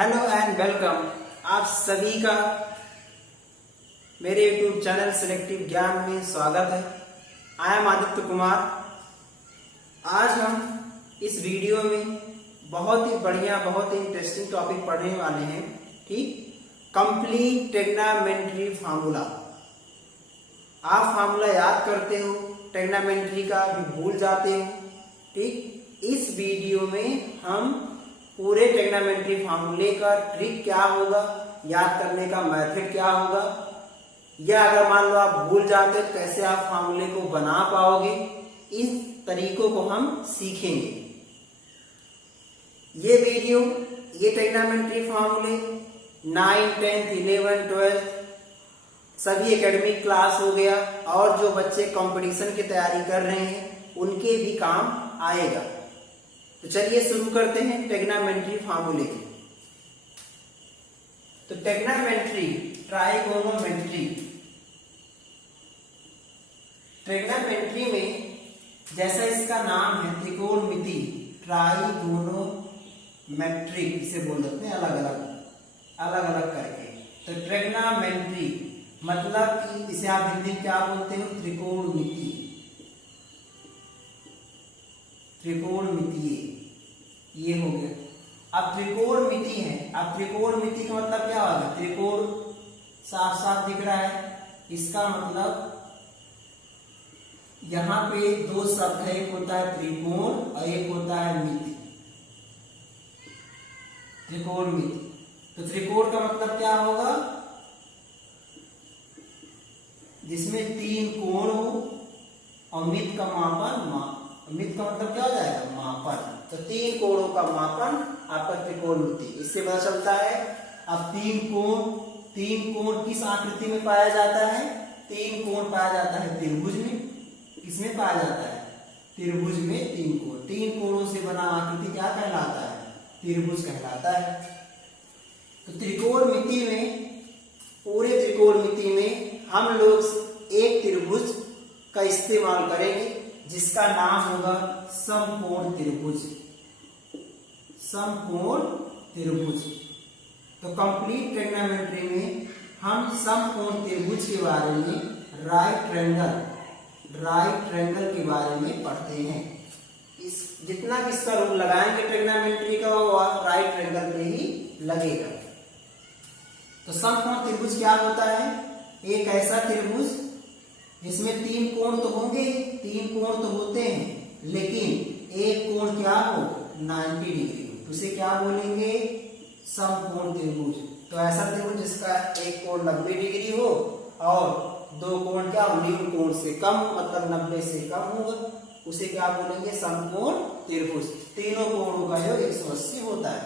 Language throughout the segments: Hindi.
हेलो एंड वेलकम आप सभी का मेरे YouTube चैनल सिलेक्टिव ज्ञान में स्वागत है। I am Aditya Kumar. आज हम इस वीडियो में बहुत ही बढ़िया बहुत ही इंटरेस्टिंग टॉपिक पढ़ने वाले हैं। ठीक, कंप्लीट ट्रिग्नोमेट्री फार्मूला। आप फार्मूला याद करते हो, ट्रिग्नोमेट्री का भी भूल जाते हो। ठीक, इस वीडियो में हम पूरे ट्रिग्नोमेट्री फार्मूले का ट्रिक क्या होगा, याद करने का मेथड क्या होगा, या अगर मान लो आप भूल जाते हो कैसे आप फार्मूले को बना पाओगे, इस तरीकों को हम सीखेंगे। ये वीडियो, ये ट्रिग्नोमेट्री फार्मूले 9, 10, 11, 12 सभी एकेडमिक क्लास हो गया और जो बच्चे कंपटीशन की तैयारी कर रहे हैं उनके भी काम आएगा। तो चलिए शुरू करते हैं ट्रिग्नोमेट्री फार्मूले की। तो ट्रिग्नोमेट्री, ट्राइगोनोमेट्री, ट्रिग्नोमेट्री में जैसा इसका नाम है त्रिकोणमिति, ट्राइगोनोमेट्री इसे बोल देते हैं अलग अलग करके। तो ट्रिग्नोमेट्री मतलब कि इसे आप हिंदी में क्या बोलते हो, त्रिकोणमिति, त्रिकोणमितीय, ये हो गया। अब त्रिकोणमिति है, अब त्रिकोणमिति का मतलब क्या होगा, त्रिकोण साफ साफ दिख रहा है, इसका मतलब यहां पे दो शब्द है, एक होता है त्रिकोण और एक होता है मिति, त्रिकोणमिति। तो त्रिकोण का मतलब क्या होगा, जिसमें 3 कोण हो और मित का मापन, मित का मतलब क्या हो जाएगा, मापन। तो 3 कोणों का मापन आपका त्रिकोणमिति, इससे पता चलता है। अब 3 कोण किस आकृति में पाया जाता है, 3 कोण पाया जाता है त्रिभुज में। किसमें पाया जाता है, त्रिभुज में 3 कोण। 3 कोणों से बना आकृति क्या कहलाता है, त्रिभुज कहलाता है। तो त्रिकोणमिति में, पूरे त्रिकोणमिति में हम लोग एक त्रिभुज का इस्तेमाल करेंगे जिसका नाम होगा समकोण त्रिभुज, समकोण त्रिभुज। तो कंप्लीट ट्रिग्नोमेट्री में हम समकोण त्रिभुज के बारे में, राइट ट्रायंगल के बारे में पढ़ते हैं। इस जितना भी इसका रूल लगाएंगे ट्रिग्नोमेट्री का, वो राइट ट्रायंगल पे ही लगेगा। तो समकोण त्रिभुज क्या होता है, एक ऐसा त्रिभुज जिसमें 3 कोण तो होंगे, 3 कोण तो होते हैं, लेकिन एक कोण क्या हो, 90 डिग्री हो, तो उसे क्या बोलेंगे, समकोण त्रिभुज। तो ऐसा त्रिभुज जिसका एक कोण 90 डिग्री हो और 2 कोण क्या हो, निम्न कोण से कम, मतलब 90 से कम होगा, उसे क्या बोलेंगे, समकोण त्रिभुज। तीनों कोणों का योग 180 होता है।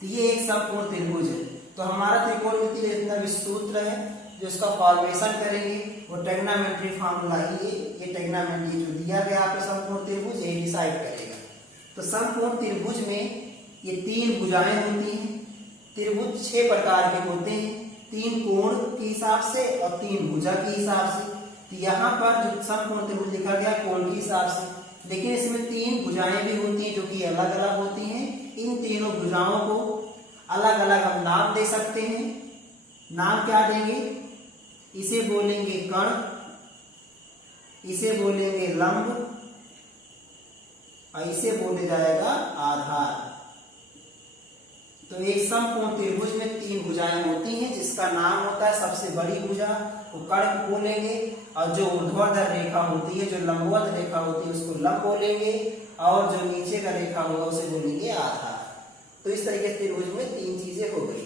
तो ये एक समकोण त्रिभुज है। तो हमारा त्रिकोणमिति में इतना भी सूत्र है जो इसका फॉर्मेशन करेंगे, वो ट्रिग्नोमेट्री फार्मूला ही है। ये ट्रिग्नोमेट्री जो दिया गया आपको समकोण त्रिभुज, ये डिसाइड करेगा। तो समकोण त्रिभुज में ये 3 भुजाएं होती हैं। त्रिभुज 6 प्रकार के होते हैं, 3 कोण के हिसाब से और 3 भुजा के हिसाब से। तो यहाँ पर जो समकोण त्रिभुज लिखा गया कोण के हिसाब से, लेकिन इसमें 3 भुजाएं भी होती हैं जो कि अलग अलग होती हैं। इन तीनों भुजाओं को अलग अलग हम नाम दे सकते हैं। नाम क्या देंगे, इसे बोलेंगे कर्ण, इसे बोलेंगे लंब और इसे बोले जाएगा आधार। तो एक समकोण त्रिभुज में 3 भुजाएं होती हैं जिसका नाम होता है, सबसे बड़ी भुजा वो कर्ण बोलेंगे, और जो ऊर्ध्वाधर रेखा होती है, जो लंबवत रेखा होती है, उसको लंब बोलेंगे, और जो नीचे का रेखा होगा उसे बोलेंगे आधार। तो इस तरीके से त्रिभुज में 3 चीजें हो गई।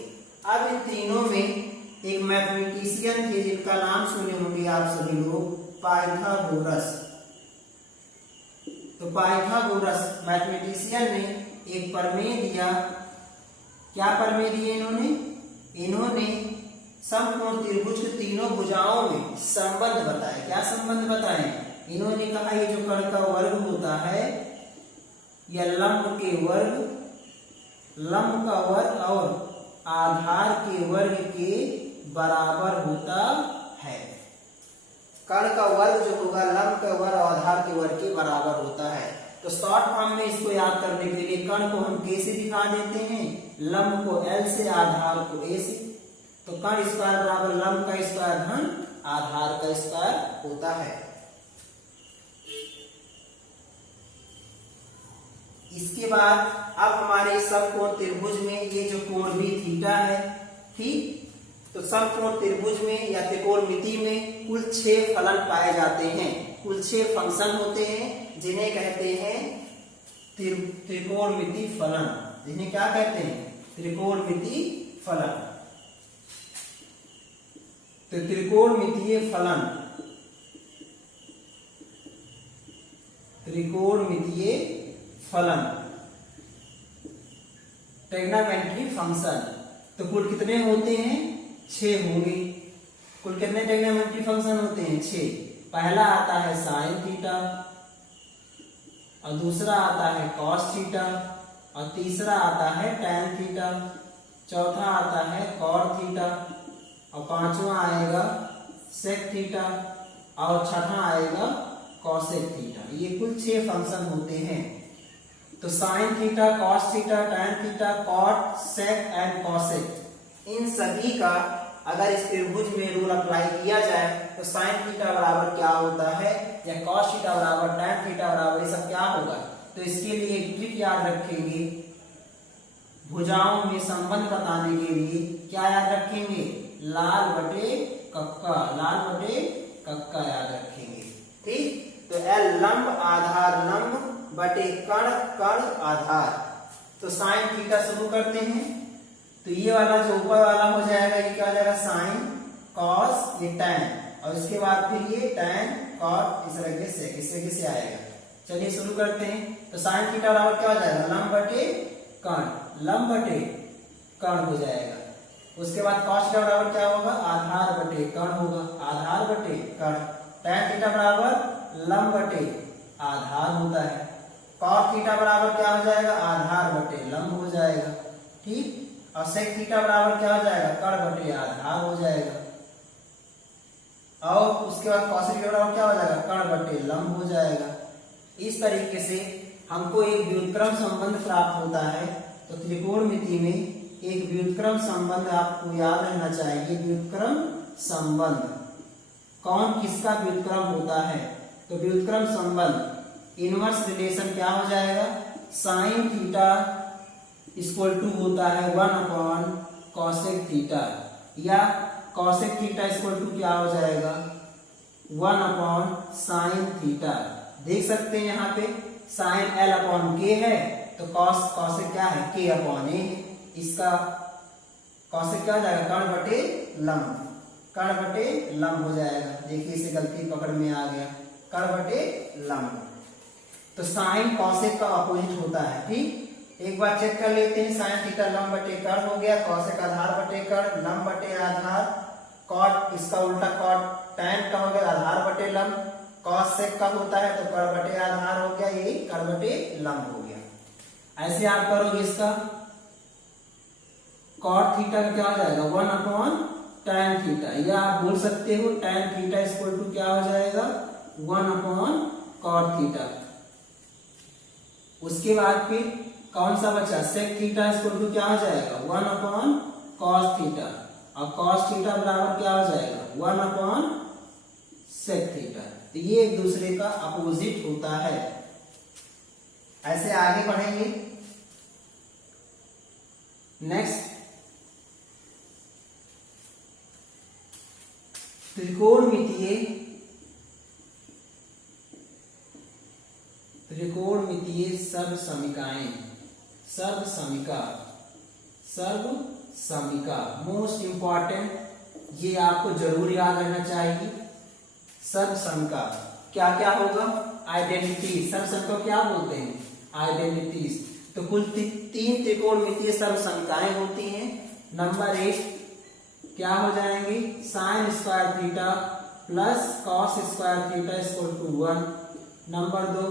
अब इन तीनों में एक मैथमेटिशियन थे जिनका नाम सुने होंगे आप सभी लोग, पाइथागोरस। तो पाइथागोरस मैथमेटिशियन ने एक प्रमेय दिया। क्या प्रमेय दिए इन्होंने समकोण त्रिभुज के तीनों भुजाओं में संबंध बताए। क्या संबंध बताए, इन्होंने कहा ये जो कर्ण का वर्ग होता है या लंब का वर्ग और आधार के वर्ग के बराबर होता है। कर्ण का वर्ग जो होगा लंब का वर्ग और आधार के वर्ग के बराबर होता है। तो शॉर्ट फॉर्म में इसको याद करने के लिए कण को हम के से दिखा देते हैं, लंब को एल से, आधार को ए से। तो कण स्क्वायर बराबर लंब का स्क्वायर धन आधार का स्क्वायर होता है। इसके बाद अब हमारे समकोण त्रिभुज में ये जो कोण भी थीटा है, ठीक, तो समकोण त्रिभुज में या त्रिकोणमिति में कुल 6 फलन पाए जाते हैं। कुल 6 फंक्शन होते हैं जिन्हें कहते हैं त्रिकोणमिति फलन। जिन्हें क्या कहते हैं? त्रिकोणमिति फलन। तो त्रिकोणमितीय फलन, त्रिकोणमितीय फलन, ट्रिग्नोमेट्री फंक्शन। तो कुल कितने होते हैं? 6 होंगे। कुल कितने ट्रिग्नोमेट्री फंक्शन होते हैं? 6। पहला आता है साइन थीटा, और दूसरा आता है कॉस थीटा, और तीसरा आता है टैन थीटा, चौथा आता है कॉट थीटा, और पांचवा आएगा सेक थीटा, और छठा आएगा कॉसेक थीटा। ये कुल 6 फंक्शन होते हैं। तो sine theta, cos theta, tan theta, cot, sec and cosec, इन सभी का अगर इस त्रिभुज में रूल अप्लाई किया जाए तो साइन थीटा बराबर क्या होता है, या कॉस थीटा बराबर टैन थीटा बराबर, ये सब क्या होगा। तो इसके लिए एक ट्रिक याद रखेंगे, भुजाओं में संबंध बताने के लिए क्या याद रखेंगे? लाल बटे कक्का, लाल बटे कक्का याद रखेंगे, ठीक। तो एल लंब आधार लंब बटे कण कण आधार। तो साइन थीटा शुरू करते हैं। तो ये वाला जो ऊपर वाला हो जाएगा, ये क्या हो जाएगा? साइन, कॉस, ये टैन, और इसके बाद फिर ये टैन, कॉट, इस तरह से किससे आएगा। चलिए शुरू करते हैं। तो साइन थीटा बराबर क्या हो जाएगा? लंब बटे कण, लंब बटे कण हो जाएगा। उसके बाद कॉस थीटा बराबर क्या होगा? आधार बटे कण होगा, आधार बटे कण। टैन थीटा बराबर लंब बटे आधार होता है। कॉट थीटा बराबर क्या हो जाएगा? आधार बटे लंब हो जाएगा, ठीक। और सेक थीटा बराबर क्या हो जाएगा? कण बटे आधार हो जाएगा। और उसके बाद कॉस थीटा बराबर क्या हो जाएगा? कण बटे लंब हो जाएगा। इस तरीके से हमको एक व्युत्क्रम संबंध प्राप्त होता है। तो त्रिकोणमिति में एक व्युत्क्रम संबंध आपको याद रहना चाहिए। व्युत्क्रम संबंध, कौन किसका व्युत्क्रम होता है? तो व्युत्क्रम संबंध इनवर्स रिलेशन क्या हो जाएगा? साइन थीटा इक्वल टू होता है 1 कॉसेक थीटा, या कॉसेक थीटा इक्वल टू क्या हो जाएगा? 1 साइन थीटा। देख सकते हैं यहाँ पे साइन एल अपॉन के है, तो कॉसेक क्या है? के अपॉन ए है। इसका कॉसेक क्या हो जाएगा? कण बटे लंब, कण बटे लंब हो जाएगा। देखिए इसे गलती पकड़ में आ गया, कण बटे लंब। तो साइन कॉसेक का अपोजिट होता है, ठीक। एक बार चेक कर लेते हैं। साइन थीटा लंब बटे कण हो गया, कॉसेक आधार बटे कण, लंब बटे आधार। कॉट इसका उल्टा कॉट टैन का हो गया, आधार बटे लंब। कॉस सेक का होता है तो कण बटे आधार हो गया, यही कण बटे लंब हो गया। ऐसे आप करोगे इसका कॉट थीटा का क्या हो जाएगा? 1 टैन थीटा, या आप बोल सकते हो टैन थीटा इक्वल टू क्या हो जाएगा? 1 कॉट थीटा। उसके बाद फिर कौन सा बचा? सेक थीटा इक्वल टू क्या हो जाएगा? 1 कॉस थीटा, और कॉस थीटा बराबर क्या हो जाएगा? 1 सेक थीटा। तो ये एक दूसरे का अपोजिट होता है। ऐसे आगे बढ़ेंगे। नेक्स्ट, त्रिकोणमितीय सर्वसमिकाएं, सर्वसमिका, सर्वसमिका मोस्ट इंपॉर्टेंट, ये आपको जरूर याद रहना चाहिए। सर्वसमिका क्या क्या होगा? आइडेंटिटी। सर्वसमिका क्या बोलते हैं? आइडेंटिटीज। तो कुल 3 त्रिकोणमितीय सर्वसमिकाएं होती हैं। नंबर 1 क्या हो जाएंगे? Sine square theta plus cos square theta equal to 1। Number 2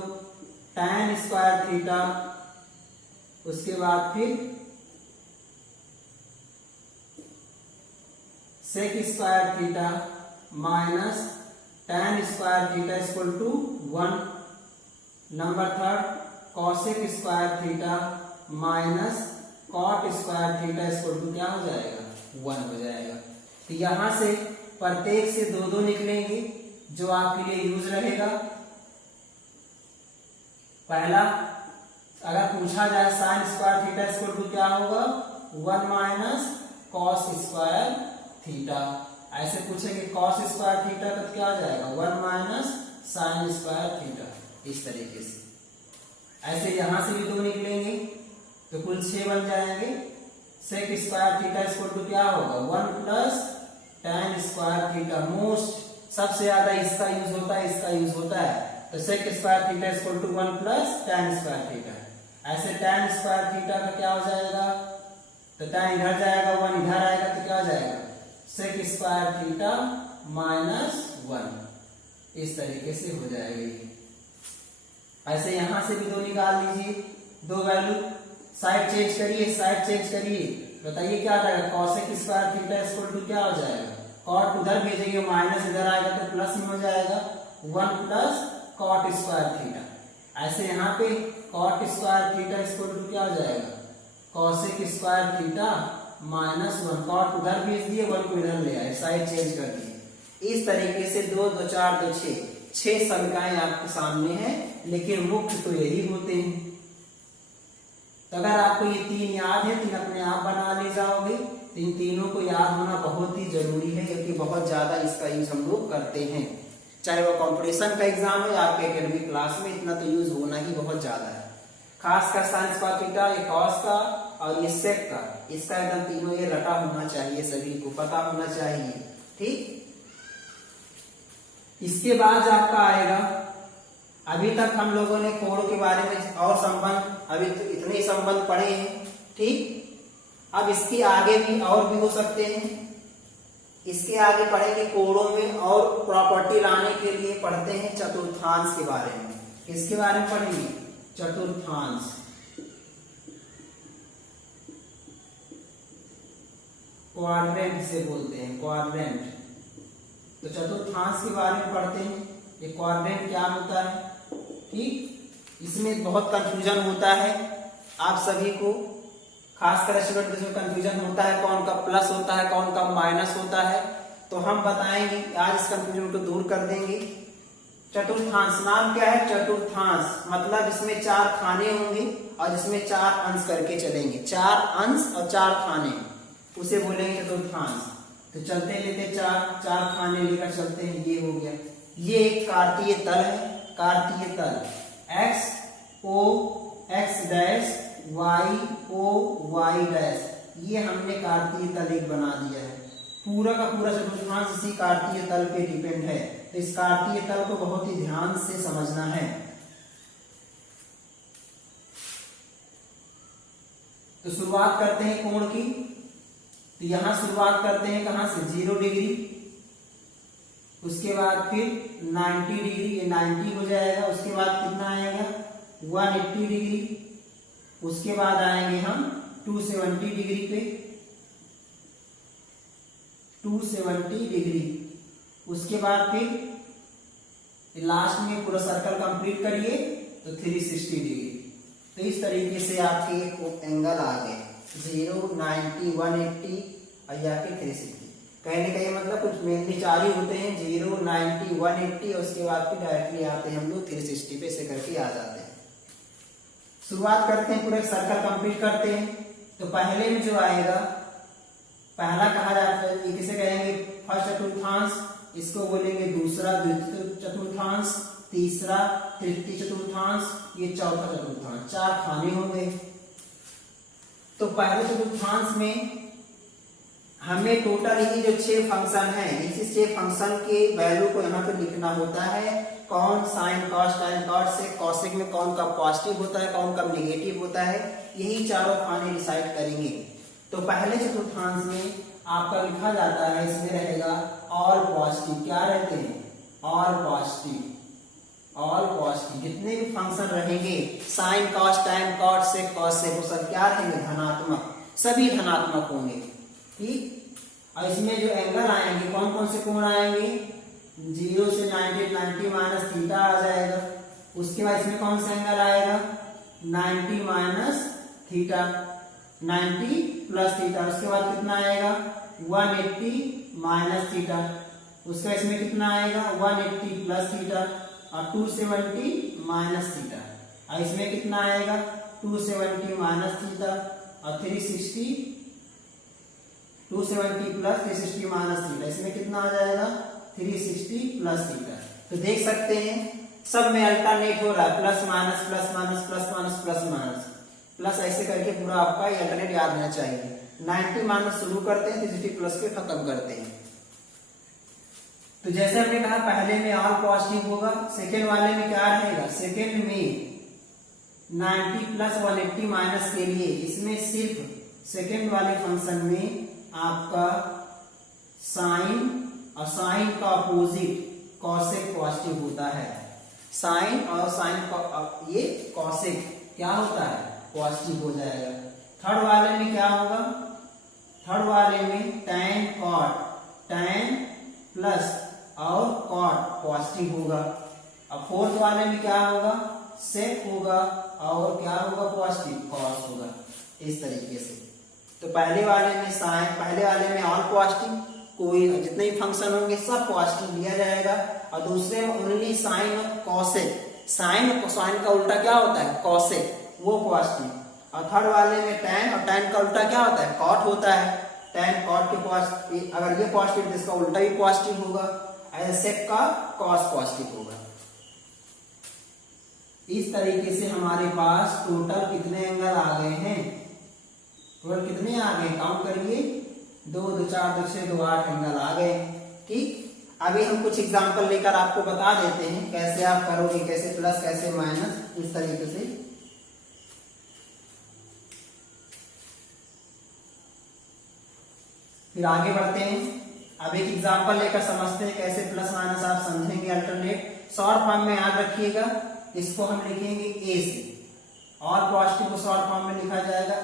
tan square theta, उसके बाद फिर sec square theta minus tan square theta equal to 1। Number 3 cosec square theta minus cot square theta equal to क्या हो जाएगा, 1 हो जाएगा। तो यहां से प्रत्येक से दो दो निकलेंगे जो आपके लिए यूज रहेगा। पहला अगर पूछा जाए sine square theta equal to क्या होगा, 1 माइनस कॉस स्क्वायर थीटा। ऐसे पूछेंगे कॉस स्क्वायर थीटा का क्या हो जाएगा, 1 माइनस साइन स्क्वायर थीटा, इस तरीके से। ऐसे यहां से भी दो निकलेंगे तो कुल 6 बन जाएंगे। Sec square theta equal to क्या होगा, 1 plus tan square theta. Most सबसे ज्यादा इसका यूज होता है, इसका यूज होता है। तो sec square theta equal to 1 plus tan square theta. ऐसे tan स्क्वायर थीटा का क्या हो जाएगा, तो tan इधर जाएगा, 1 इधर आएगा, तो क्या हो जाएगा, सेक स्क्वायर थीटा माइनस 1, इस तरीके से हो जाएगा ये। ऐसे यहां से भी दो निकाल लीजिए, दो वैल्यू, साइड चेंज करिए, साइड चेंज करिए, बताइए क्या आ जाएगा, cosec square theta equal to क्या हो जाएगा, कॉट उधर भेजेंगे, माइनस इधर आएगा तो प्लस में हो जाएगा, 1 प्लस कॉट स्क्वायर थीटा। ऐसे यहाँ पे cot square theta equal to क्या हो जाएगा, cosec square theta minus 1। Cot उधर भेज दिए, 1 को इधर ले आए, साइड चेंज कर दिए। इस तरीके से 2 2 4 2 6 समीकरण आपके सामने है, लेकिन मुख्य तो यही होते हैं। तो अगर आपको ये 3 याद है, 3 अपने आप बना ले जाओगे। तो इन तीनों को याद होना बहुत ही जरूरी है, क्योंकि बहुत ज्यादा इसका यूज हम लोग करते हैं। चाहे वो कंपटीशन का एग्जाम है या आपके एकेडमिक क्लास में, इतना तो यूज होना ही बहुत ज्यादा है। खासकर साइंस का थीटा, ये कॉस का और ये सेक का, इसका एकदम तीनों ये रटा होना चाहिए, सभी को पता होना चाहिए। ठीक, इसके बाद आपका आएगा, अभी तक हम लोगों ने कोण के बारे में और संबंध, अभी तो इतने संबंध पढ़े हैं। ठीक, अब इसके आगे भी और भी हो सकते हैं। इसके आगे पढ़ेंगे कोणों में और प्रॉपर्टी लाने के लिए पढ़ते हैं चतुर्थांश के बारे में। किसके बारे में पढ़ेंगे, चतुर्थांश। क्वाड्रेंट से बोलते हैं, क्वाड्रेंट। तो चतुर्थांश के बारे में पढ़ते हैं, ये क्वाड्रेंट क्या होता है। ठीक, इसमें बहुत कंफ्यूजन होता है आप सभी को, खासकर स्टूडेंट को कंफ्यूजन होता है, कौन का प्लस होता है, कौन का माइनस होता है। तो हम बताएंगे आज, इस कंफ्यूजन को दूर कर देंगे। चतुर्थांश, नाम क्या है, चतुर्थांश, मतलब इसमें 4 खाने होंगे और इसमें 4 अंश करके चलेंगे, 4 अंश और 4 खाने, उसे बोलेंगे चतुर्थांश। तो चलते लेते 4 खाने लेकर चलते हैं, ये हो गया। ये एक कार्तीय तल है, कार्तीय तल, X O X dash, Y O Y dash, ये हमने कार्तीय तल एक बना दिया है। पूरा का पूरा चतुर्थांश इसी कार्तीय तल पे डिपेंड है। तो इस कार्तीय तल को बहुत ही ध्यान से समझना है। तो शुरुआत करते हैं कोण की। तो यहां शुरुआत करते हैं कहां से, 0 डिग्री, उसके बाद फिर 90 डिग्री, ये 90 हो जाएगा। उसके बाद कितना आएगा, 180 डिग्री। उसके बाद आएंगे हम 270 डिग्री पे, 270 डिग्री। उसके बाद फिर लास्ट में पूरा सर्कल कंप्लीट करिए तो 360 डिग्री। तो इस तरीके से आपके एंगल आ गए, 0, 90, 180 और जाके 360। कहने का ये मतलब कुछ मेनली 4 ही होते हैं, 0, 90, 180 और उसके बाद फिर डायरेक्टली आते हैं हम लोग 360 पे, से करके आ जाते हैं। शुरुआत करते हैं, पूरा सर्कल कंप्लीट करते हैं। तो पहले में जो आएगा, पहला कहा जाता है, किसे कहेंगे, फर्स्ट चतुर्थांश, इसको बोलेंगे दूसरा द्वितीय चतुर्थांश, तीसरा तृतीय चतुर्थांश, ये चौथा चतुर्थांश। 4 खाने होंगे। तो पहले चतुर्थांश में हमें टोटल ये जो 6 फंक्शन है, इसी 6 फंक्शन के वैल्यू को यहाँ पे लिखना होता है। कौन साइन कॉस टाइन कॉट से, कॉसेक में कौन का पॉजिटिव होता है, कौन का नेगेटिव होता है, यही चारों खाने डिसाइड करेंगे। तो पहले चतुर्थांश में आपका लिखा जाता है, इसमें रहेगा ऑल पॉजिटिव। क्या रहते हैं, ऑल पॉजिटिव, ऑल पॉजिटिव। जितने भी फंक्शन रहेंगे, साइन कॉस टाइन कॉट से कॉस से, वो सब क्या रहेंगे, धनात्मक, सभी धनात्मक होंगे। ठीक, और इसमें जो एंगल आएंगे, कौन कौन से कोण आएंगे, 0 से 90, 90 माइनस थीटा आ जाएगा। उसके बाद इसमें कौन सा एंगल आएगा, 90 माइनस थीटा, 90 प्लस थीटा, उसके बाद कितना आएगा 180 माइनस थीटा, उसका इसमें कितना आएगा 180 प्लस थीटा और 270 माइनस थीटा, और इसमें कितना आएगा 270 माइनस थीटा और 360, 270 प्लस 360 माइनस थीटा, इसमें कितना आ जाएगा 360 प्लस थीटा। तो देख सकते हैं सब में अल्टरनेट हो रहा है, plus minus plus minus plus minus plus minus plus, ऐसे करके पूरा आपका ये अल्टरनेट याद रहना चाहिए। 90 माइनस शुरू करते हैं, 360 प्लस पे खत्म करते हैं। तो जैसे हमने कहा पहले में ऑल पॉजिटिव होगा, सेकेंड वाले में क्या रहेगा, सेकेंड में 90 प्लस 180 माइनस के लिए इसमें सिर्फ सेकेंड वाले फंक्शन में आपका साइन और साइन का अपोजिट कॉसेक पॉजिटिव होता है, साइन और साइन का ये कॉसेक क्या होता है पॉजिटिव हो जाएगा। थर्ड वाले में क्या होगा, थर्ड वाले में टैन कॉट, टैन प्लस और कॉट पॉजिटिव होगा। अब फोर्थ वाले में क्या होगा, सेक होगा और क्या होगा पॉजिटिव, कॉस होगा, इस तरीके से। तो पहले वाले में साइन, पहले वाले में ऑल पॉजिटिव, कोई जितने भी फंक्शन होंगे सब पॉजिटिव लिया जाएगा, और दूसरे में ओनली साइन और कॉसेक, साइन और साइन का उल्टा क्या होता है कॉसेक, वो पॉजिटिव। और थर्ड वाले में टैन, और टैन का उल्टा क्या होता है कॉट होता है, टैन कॉट के पॉजिटिव, अगर ये पॉजिटिव तो इसका उल्टा भी पॉजिटिव होगा, ऐसे सेक का कॉस पॉजिटिव होगा। इस तरीके से हमारे पास टोटल कितने एंगल आ गए हैं, टोटल कितने आ गए काउंट करिए, 2 2 4 2 6 2 8 एंगल आ गए। ठीक, अभी हम कुछ एग्जांपल लेकर आपको बता देते हैं कैसे आप करोगे, कैसे प्लस कैसे माइनस, इस तरीके से। फिर आगे बढ़ते हैं, अब एक एग्जांपल लेकर समझते हैं कैसे प्लस माइनस आप समझेंगे अल्टरनेट। शॉर्ट फॉर्म में याद रखिएगा, इसको हम लिखेंगे ए से, और पॉजिटिव को शॉर्ट फॉर्म में लिखा जाएगा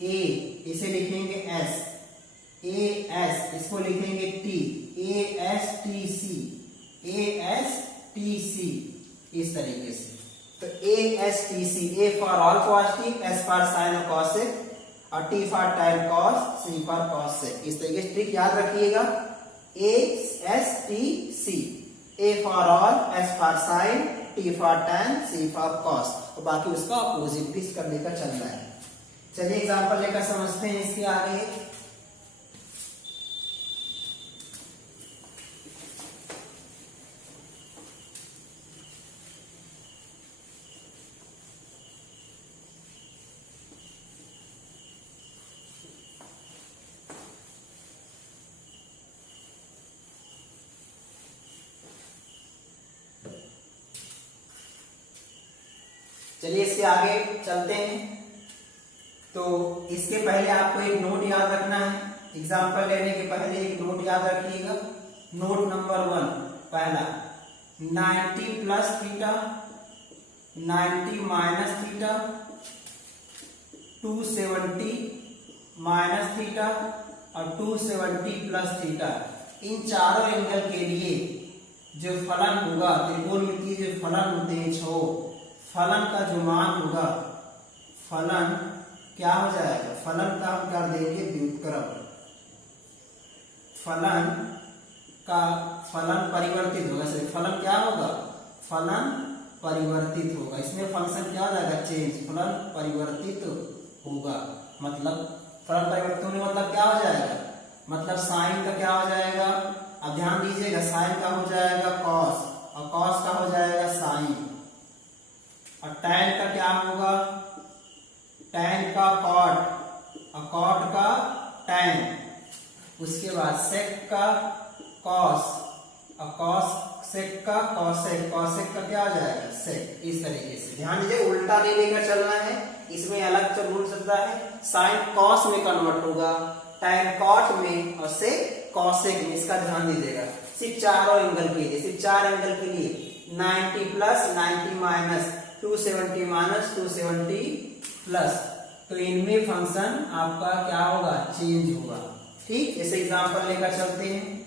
ए, इसे लिखेंगे एस, ए एस, इसको लिखेंगे T, A S T C, A S T C, इस तरीके से। तो A S T C, A for all positive, S for sine और कॉसेक, और T for tan cos, C for cosec, इस तरीके से ट्रिक याद रखिएगा। A S T C, A for all, S for sine, T for tan, C for cos, और बाकी उसका अपोजिट भी कर लेकर चलना है। चलिए एग्जांपल लेकर समझते हैं इसके आगे। चलिए इसके आगे चलते हैं। तो इसके पहले आपको एक नोट याद रखना है, एग्जाम्पल लेने के पहले एक नोट याद रखिएगा। नोट नंबर 1, पहला 90 plus theta, 90 minus theta, 270 minus theta और 270 प्लस थीटा, इन चारों एंगल के लिए जो फलन होगा, त्रिकोणमितीय जो फलन होते हैं 6, फलन का जो मान होगा, फलन क्या हो जाएगा, फलन का हम कर देंगे व्युत्क्रम, फलन का फलन परिवर्तित होगा, फलन क्या होगा, फलन परिवर्तित होगा, इसमें फंक्शन क्या हो जाएगा चेंज, फलन परिवर्तित होगा, मतलब फलन परिवर्तित होने मतलब क्या हो जाएगा, मतलब साइन का क्या हो जाएगा, अब ध्यान दीजिएगा, साइन का हो जाएगा कॉस और कॉस का हो जाएगा साइन, और टैन का क्या होगा, टैन का कॉट और कॉट का टैन, उसके बाद सेक का कॉस और कॉस सेक का कॉसेक, कॉसेक का क्या हो जाएगा सेक, इस तरीके से। ध्यान दीजिए उल्टा नहीं लेकर चलना है, इसमें अलग से रूल चलता है, साइन कॉस में कन्वर्ट होगा, टैन कॉट में और सेक कॉसेक में, इसका ध्यान दीजिएगा। सिर्फ चारों एंगल के लिए, सिर्फ 4 एंगल के लिए 90 प्लस 90 माइनस 270 माइनस 270 प्लस, तो इनमें फंक्शन आपका क्या होगा चेंज होगा। ठीक, जैसे एग्जांपल लेकर चलते हैं,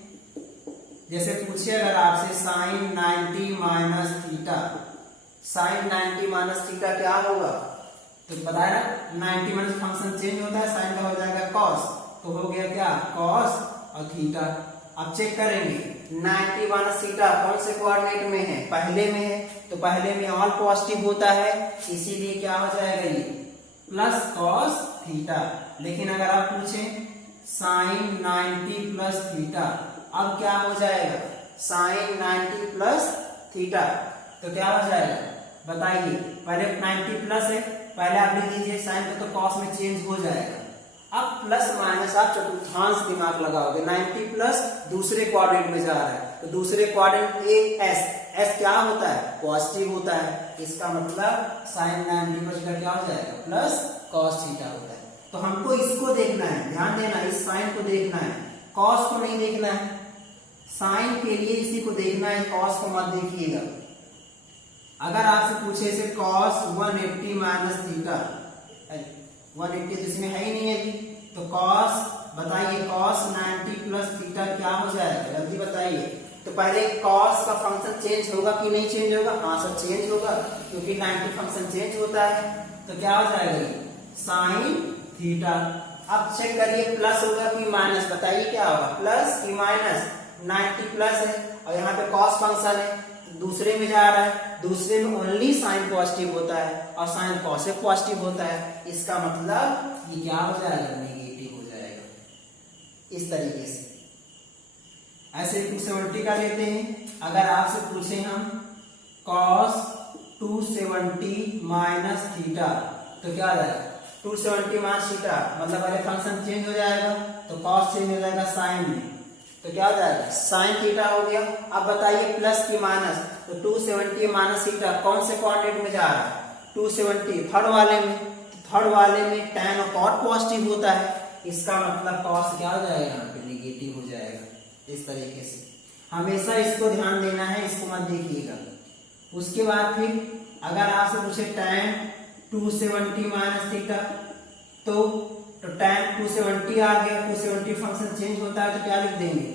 जैसे पूछिए अगर आपसे sine 90 minus theta, sine 90 minus theta क्या होगा, तो बताया ना 90 माइनस फंक्शन चेंज होता है, साइन का हो जाएगा कॉस, तो हो गया क्या कॉस और थीटा। अब चेक करेंगे 90 माइनस थीटा कौन से कोऑर्डिनेट में है, पहले में है, तो पहले में ऑल पॉजिटिव होता है, इसीलिए क्या हो जाएगा ये प्लस कॉस थीटा। लेकिन अगर आप पूछें साइन 90 प्लस थीटा, अब क्या हो जाएगा साइन 90 प्लस थीटा, तो क्या हो जाएगा बताइए। पहले 90 प्लस है, पहले आप लिख लीजिए साइन को, तो कॉस में चेंज हो जाएगा। अब प्लस माइनस आप चतुर्थांश दिमाग लगाओगे, 90 प्लस दूसरे क्वाड्रेंट में जा रहा है, तो दूसरे क्वाड्रेंट ए एस क्या होता है पॉजिटिव होता है, इसका मतलब साइन 90 प्लस थीटा क्या हो जाएगा प्लस कॉस थीटा होता है। तो हमको इसको देखना है, ध्यान देना, इस साइन को देखना है, कॉस को नहीं देखना है। साइन के लिए इसी को देखना है, कॉस को मत देखिएगा। अगर आपसे पूछे इसे कॉस 180 माइनस थीटा, 180 जिसमें है ही नहीं है, तो कॉस बताइए कॉस 90 प्लस थीटा क्या हो जाएगा, जल्दी बताइए। तो पहले कॉस का फंक्शन चेंज होगा कि नहीं चेंज होगा, हाँ सर चेंज होगा, क्योंकि 90 फंक्शन चेंज होता है, तो क्या हो जाएगा ये साइन थीटा। अब चेक करिए प्लस होगा कि माइनस, बताइए क्या होगा प्लस कि माइनस, 90 प्लस है और यहाँ पे कॉस फंक्शन है, दूसरे में जा रहा है, दूसरे में ओनली साइन पॉजिटिव होता है और साइन कॉस पॉजिटिव होता है, इसका मतलब ये क्या हो जाएगा नेगेटिव हो जाएगा, इस तरीके से। ऐसे 270 का लेते हैं, अगर आपसे पूछे हम कॉस 270 माइनस थीटा, तो क्या आ जाएगा 270 माइनस थीटा, मतलब पहले फंक्शन चेंज हो जाएगा, तो कॉस चेंज हो जाएगा साइन में, तो क्या हो जाएगा साइन थीटा हो गया। अब बताइए प्लस की माइनस, तो 270 माइनस थीटा कौन से क्वाड्रेंट में जा रहा है 270 थर्ड वाले में, तो थर्ड वाले में tan और cot पॉजिटिव होता है, इसका मतलब कॉस क्या हो जाएगा यहाँ पे नेगेटिव हो जाएगा, इस तरीके से। हमेशा इसको ध्यान देना है, इसको मत देखिएगा। उसके बाद फिर अगर आपसे पूछे tan 270 माइनस थीटा, तो tan 270 आ गया, 270 फंक्शन चेंज होता है, तो क्या लिख देंगे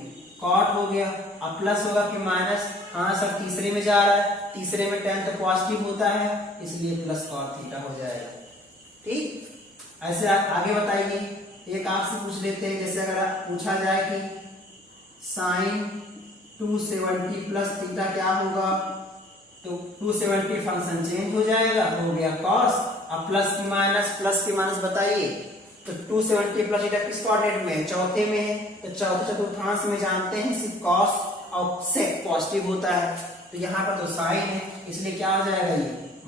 cot हो गया। अब प्लस होगा कि माइनस, हाँ सब तीसरे में जा रहा है, तीसरे में tan तो पॉजिटिव होता है, इसलिए प्लस cot थीटा हो जाएगा। ठीक, ऐसे आप आगे बताइए। एक आपसे पूछ लेते हैं, जैसे अगर आप पूछा जाए कि साइन 270 प्लस थीटा क्या होगा, तो 270 फंक्शन चेंज हो जाएगा, हो गया cos। अब प्लस की माइनस बताइए, तो 270 प्लस थीटा किस कोऑर्डिनेट में है, चौथे में है, तो चौथे चतुर्थांश में जानते हैं सिर्फ cos और sec पॉजिटिव होता है, तो यहाँ पर तो साइन है, इसलिए क्या हो जाएगा ये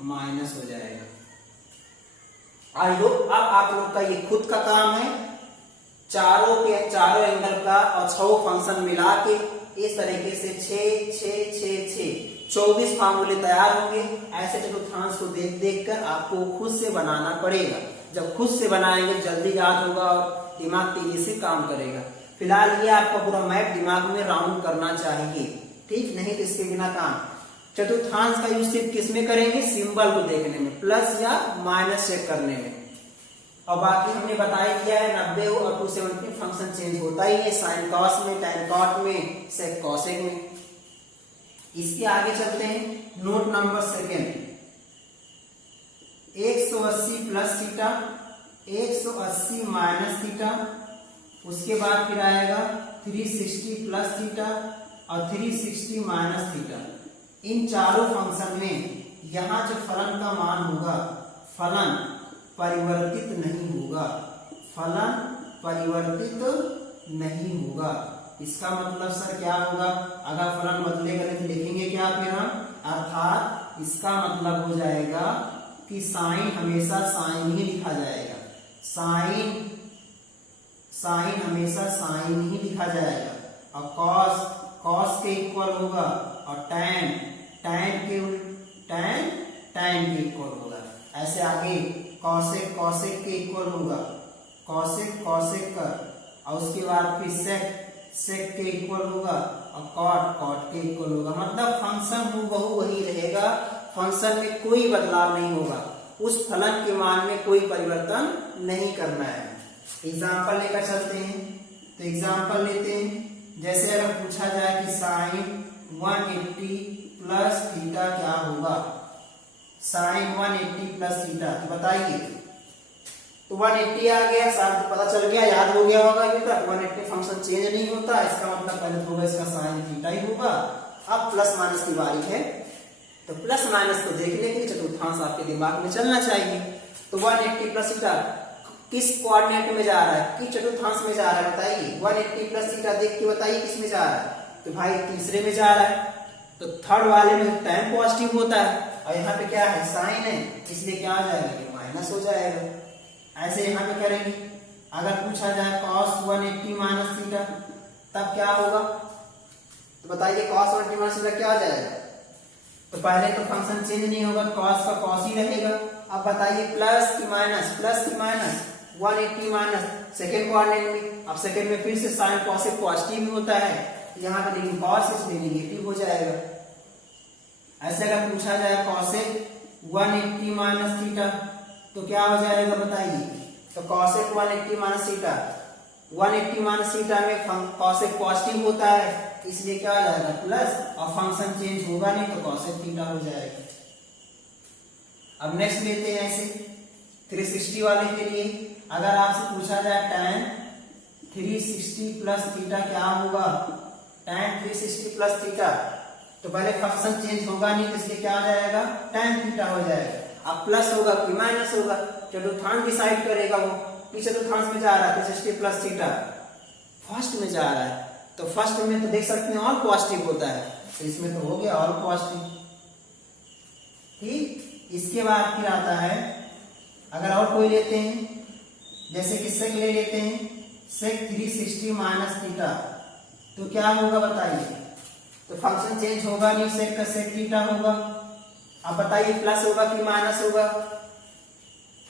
माइनस हो जाएगा। आई होप अब आप लोग का ये खुद का काम है, चारों एंगल का और 6 फंक्शन मिला के इस तरीके से 6 6 6 6 24 फार्मूले तैयार होंगे। ऐसे चतुर्थांश को देख देख कर आपको खुद से बनाना पड़ेगा, जब खुद से बनाएंगे जल्दी याद होगा और दिमाग तेजी से काम करेगा। फिलहाल ये आपका पूरा मैप दिमाग में राउंड करना चाहिए, ठीक, नहीं तो इसके बिना काम। चतुर्थांश का यूज सिर्फ किस में करेंगे, सिंबल को देखने में, प्लस या माइनस चेक करने में, और बाकी हमने बताया दिया है 90 और 270 फंक्शन चेंज होता ही है, साइन कॉस में, tan cot में, sec cosec में। इसके आगे चलते हैं, note number second, 180 plus theta, 180 minus theta, उसके बाद फिर आएगा 360 प्लस थीटा और 360 माइनस थीटा। इन चारों फंक्शन में यहाँ जो फलन का मान होगा, फलन परिवर्तित नहीं होगा, फलन परिवर्तित नहीं होगा। इसका मतलब सर क्या होगा, अगर फलन बदलेगा तो लिखेंगे क्या फिर हम, अर्थात इसका मतलब हो जाएगा कि साइन हमेशा साइन ही लिखा जाएगा, साइन हमेशा साइन ही लिखा जाएगा, और कॉस के इक्वल होगा, और tan के इक्वल होगा। ऐसे आगे कॉसेक के इक्वल होगा, कॉसेक का, और उसके बाद फिर सेक के इक्वल होगा, और कॉट के इक्वल होगा। मतलब फंक्शन हूबहू वही रहेगा, फंक्शन में कोई बदलाव नहीं होगा, उस फलन के मान में कोई परिवर्तन नहीं करना है। एग्जाम्पल लेकर चलते हैं, तो एग्जाम्पल लेते हैं, जैसे अगर पूछा जाए कि साइन 180 प्लस थीटा क्या होगा, साइन 180 प्लस थीटा। तो बताइए, तो 180 आ गया, साथ पता चल गया, याद हो गया होगा अभी तक 180 फंक्शन चेंज नहीं होता, इसका मतलब पहले तो होगा इसका साइन थीटा ही होगा। अब प्लस माइनस की बारी है, तो प्लस माइनस को देखने के लिए चतुर्थांश आपके दिमाग में चलना चाहिए। तो 180 प्लस थीटा किस कोऑर्डिनेट में जा रहा है, किस चतुर्थांश में जा रहा है बताइए। 180 प्लस थीटा देख के बताइए किस में जा रहा है। तो भाई तीसरे में जा रहा है, तो थर्ड वाले में tan पॉजिटिव होता है और यहाँ पे क्या है साइन है, इसलिए क्या आ जाएगा ये माइनस हो जाएगा। ऐसे यहाँ पे करेंगे, अगर पूछा जाए cos 180 माइनस थीटा तब क्या होगा, तो बताइए cos 180 माइनस थीटा क्या आ जाएगा। तो पहले तो फंक्शन चेंज नहीं होगा, cos का cos ही रहेगा। अब बताइए प्लस की माइनस, प्लस की माइनस 180 माइनस सेकेंड कोऑर्डिनेट में, अब सेकेंड में फिर से साइन cos पॉजिटिव में होता है, यहाँ पे लेकिन cos इसलिए नेगेटिव हो जाएगा। ऐसे अगर पूछा जाए cos 180 माइनस थीटा तो क्या हो जाएगा बताइए। तो cos 180 minus theta, 180 minus theta में cos पॉजिटिव होता है, इसलिए क्या हो जाएगा प्लस, और फंक्शन चेंज होगा नहीं तो cos थीटा हो जाएगा। अब नेक्स्ट लेते हैं ऐसे 360 वाले के लिए, अगर आपसे पूछा जाए tan 360 प्लस थीटा क्या होगा, tan 360 प्लस थीटा, तो पहले फंक्शन चेंज होगा नहीं तो इसलिए क्या हो जाएगा tan थीटा हो जाएगा। अब प्लस होगा कि माइनस होगा, चतुर्थांश डिसाइड करेगा वो किस चतुर्थांश में जा रहा है। 360 प्लस थीटा फर्स्ट में जा रहा है, तो फर्स्ट में तो देख सकते हैं ऑल पॉजिटिव होता है, तो इसमें तो हो गया ऑल पॉजिटिव। ठीक, इसके बाद फिर आता है अगर और कोई लेते हैं, जैसे कि सेक ले लेते हैं, सेक 360 माइनस थीटा, तो क्या होगा बताइए। तो फंक्शन चेंज होगा नहीं, सेक का सेक थीटा होगा। अब बताइए प्लस होगा कि माइनस होगा।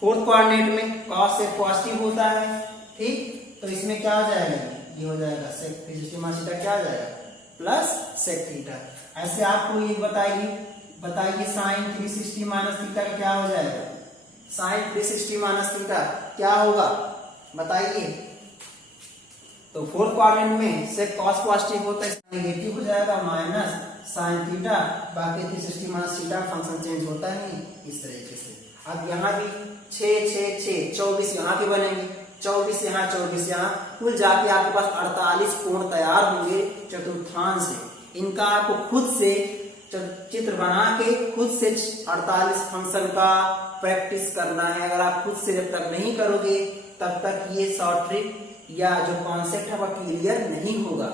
फोर्थ कोऑर्डिनेट में cos से पॉजिटिव होता है, ठीक, तो इसमें क्या हो जाएगा, ये हो जाएगा सेक 360 माइनस थीटा क्या आ जाएगा प्लस सेक थीटा। ऐसे आपको ये बताइए साइन 360 माइनस थीटा का क्या हो जाएगा, साइन 360 माइनस थीटा क्या होगा बताइए। तो फोर्थ क्वाड्रेंट में से cos पॉजिटिव होता है, नेगेटिव हो जाएगा माइनस साइन थीटा, बाकी 360 माइनस थीटा फंक्शन चेंज होता है नहीं, इस तरीके से। अब यहाँ भी 6 6 6 24 यहाँ के बनेंगे, 24 यहाँ 24 यहाँ, कुल जाके आपके पास 48 कोण तैयार होंगे चतुर्थांश से। इनका आपको खुद से चित्र बना के खुद से 48 फंक्शन का प्रैक्टिस करना है। अगर आप खुद से जब तक नहीं करोगे तब तक ये शॉर्ट ट्रिक या जो कॉन्सेप्ट है वह क्लियर नहीं होगा।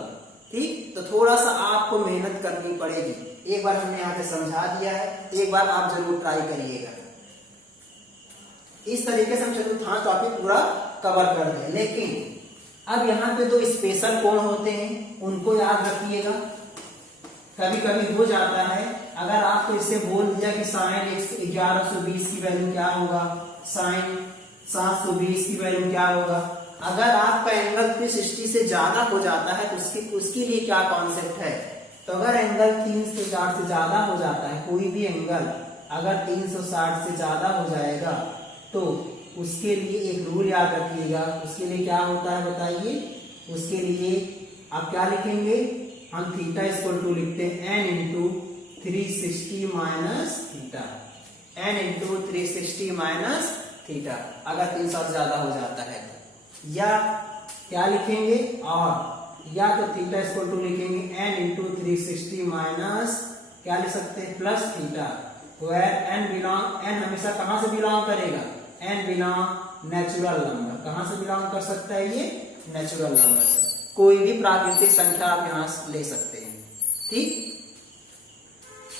ठीक, तो थोड़ा सा आपको मेहनत करनी पड़ेगी। एक बार हमने यहाँ पे समझा दिया है, एक बार आप जरूर ट्राई करिएगा। इस तरीके से हम चतुर्थांश टॉपिक पूरा कवर कर दें। लेकिन अब यहाँ पे दो स्पेशल कोण होते हैं, उनको याद रखिएगा। कभी कभी हो जाता है, अगर आपको इससे बोल दिया कि साइन 1120 की वैल्यू क्या होगा, साइन 720 की वैल्यू क्या होगा, अगर आपका एंगल 360 से ज्यादा हो जाता है तो उसके लिए क्या कॉन्सेप्ट है। तो अगर एंगल 360 से ज्यादा हो जाता है, कोई भी एंगल अगर 360 से ज्यादा हो जाएगा तो उसके लिए एक रूल याद रखिएगा। उसके लिए क्या होता है बताइए। उसके लिए आप क्या लिखेंगे, हम थीटा इक्वल टू लिखते हैं n into 360 minus theta, n into 360 minus theta, अगर 360 ज्यादा हो जाता है। या क्या लिखेंगे, और या तो थीटा इक्वल टू लिखेंगे n इंटू 360 माइनस क्या लिख सकते हैं प्लस थीटा, वेयर n हमेशा कहां से बिलोंग करेगा, n बिलोंग नेचुरल नंबर। कहां से बिलोंग कर सकता है ये, नेचुरल नंबर से। कोई भी प्राकृतिक संख्या आप यहां ले सकते हैं। ठीक,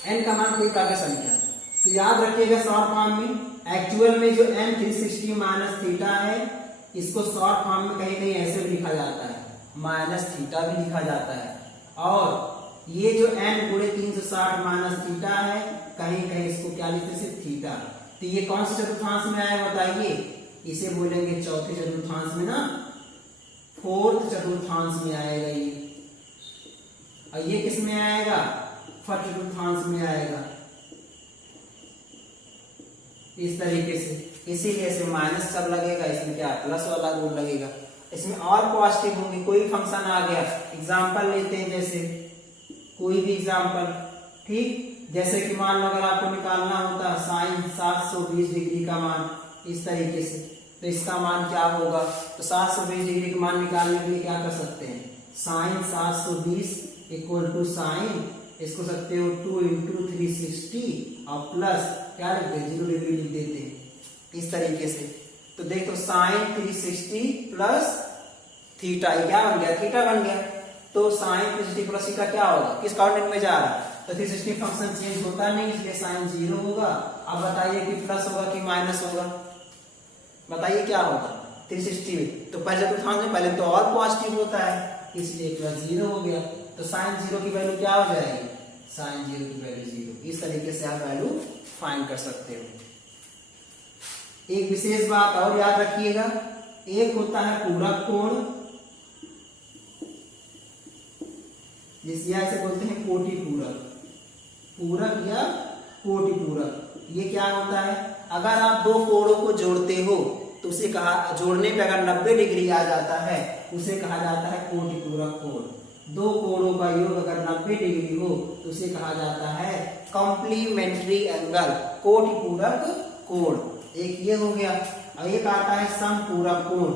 n का मान कोई प्राकृतिक संख्या। तो याद रखिएगा शॉर्ट फॉर्म में एक्चुअल में जो n 360 माइनस थीटा है, इसको शॉर्ट फॉर्म में कहीं कहीं ऐसे भी लिखा जाता है, माइनस थीटा भी लिखा जाता है। और ये जो n पूरे 360 माइनस थीटा है, कहीं कहीं इसको क्या लिखते हैं थीटा। तो ये कौन से चतुर्थांश में आया बताइए, इसे बोलेंगे चौथे चतुर्थांश में ना, फोर्थ चतुर्थांश में आएगा ये। और ये किस में आएगा, फर्स्ट चतुर्थांश में आएगा, इस तरीके से। इसीलिए इसमें माइनस सब लगेगा, इसमें क्या प्लस वाला रूल लगेगा। इसमें और पॉजिटिव होंगे, कोई फंक्शन आ गया, एग्जांपल लेते हैं, जैसे कोई भी एग्जांपल। ठीक, जैसे कि मान लो अगर आपको निकालना होता है साइन 720 डिग्री का मान इस तरीके से, तो इसका मान क्या होगा? तो 720 डिग्री का मान निकालने के लिए क्या कर सकते हैं? साइन 720 इक्वल टू साइन, इसको सकते हो 2 इंटू 360 और प्लस क्या लिख देते? 0 डिग्री लिख देते हैं इस तरीके से। तो देखो साइन 360 प्लस थीटा, क्या बन गया? थीटा बन गया। तो साइन 360 प्लस थीटा क्या होगा? किस कोऑर्डिनेट में जा रहा है? तो 360 फंक्शन चेंज होता नहीं, इसलिए साइन 0 होगा। अब बताइए कि प्लस होगा कि माइनस होगा? बताइए क्या होगा 360 में? तो पहले तो था पहले तो और पॉजिटिव होता है, इसलिए प्लस 0 हो गया। तो साइन 0 की वैल्यू क्या हो जाएगी? साइन 0 की वैल्यू 0। इस तरीके से आप वैल्यू फाइंड कर सकते हो। एक विशेष बात और याद रखिएगा, एक होता है पूरक कोण, जिसे ऐसे बोलते हैं कोटि पूरक, पूरक या कोटि पूरक। ये क्या होता है? अगर आप दो कोणों को जोड़ते हो तो उसे कहा, जोड़ने पे अगर 90 डिग्री आ जाता है उसे कहा जाता है कोटि पूरक कोण। दो कोणों का योग अगर 90 डिग्री हो तो उसे कहा जाता है कॉम्प्लीमेंट्री एंगल, कोटि पूरक कोण। एक ये हो गया। और एक आता है समपूरक कोण,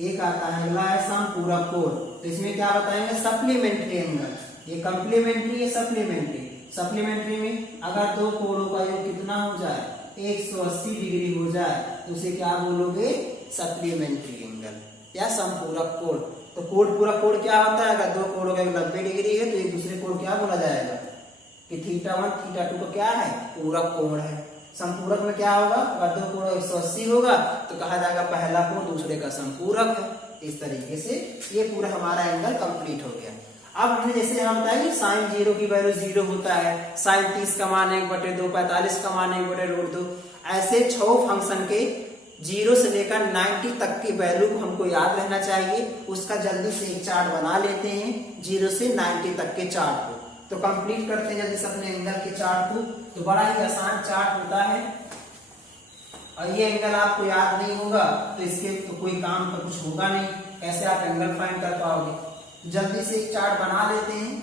एक आता है अगला है समपूरक कोण। तो इसमें क्या बताएंगे? Supplementary angle. ये कॉम्प्लीमेंट्री है, सप्लीमेंट्री। सप्लीमेंट्री में अगर दो कोणों का योग कितना हो जाए? 180 डिग्री हो जाए तो उसे क्या बोलोगे? सप्लीमेंट्री एंगल या समपूरक कोण। तो कोण पूरक कोण क्या होता है? अगर दो कोणों का 90 डिग्री है तो एक दूसरे कोण क्या बोला जाएगा? कि θ1 θ2 को क्या है? पूरक कोण है। संपूरक में क्या होगा? अगर दो कोण 180 होगा तो कहा जाएगा पहला कोण दूसरे का संपूरक है। इस तरीके से ये पूरा हमारा एंगल कंप्लीट हो गया। अब हमने जैसे यहाँ बताया कि साइन 0 की वैल्यू 0 होता है, साइन 30 का मान 1/2, 45 का मान 1/√2। ऐसे 6 फंक्शन के 0 से लेकर 90 तक की वैल्यू को हमको याद रहना चाहिए। उसका जल्दी से एक चार्ट बना लेते हैं 0 से 90 तक के चार्ट को। तो कंप्लीट करते हैं जल्दी से अपने एंगल के चार्ट को। तो बड़ा ही आसान चार्ट होता है और ये एंगल आपको याद नहीं होगा तो इसके तो कोई काम तो कुछ होगा नहीं। कैसे आप एंगल फाइंड कर पाओगे? जल्दी से एक चार्ट बना लेते हैं।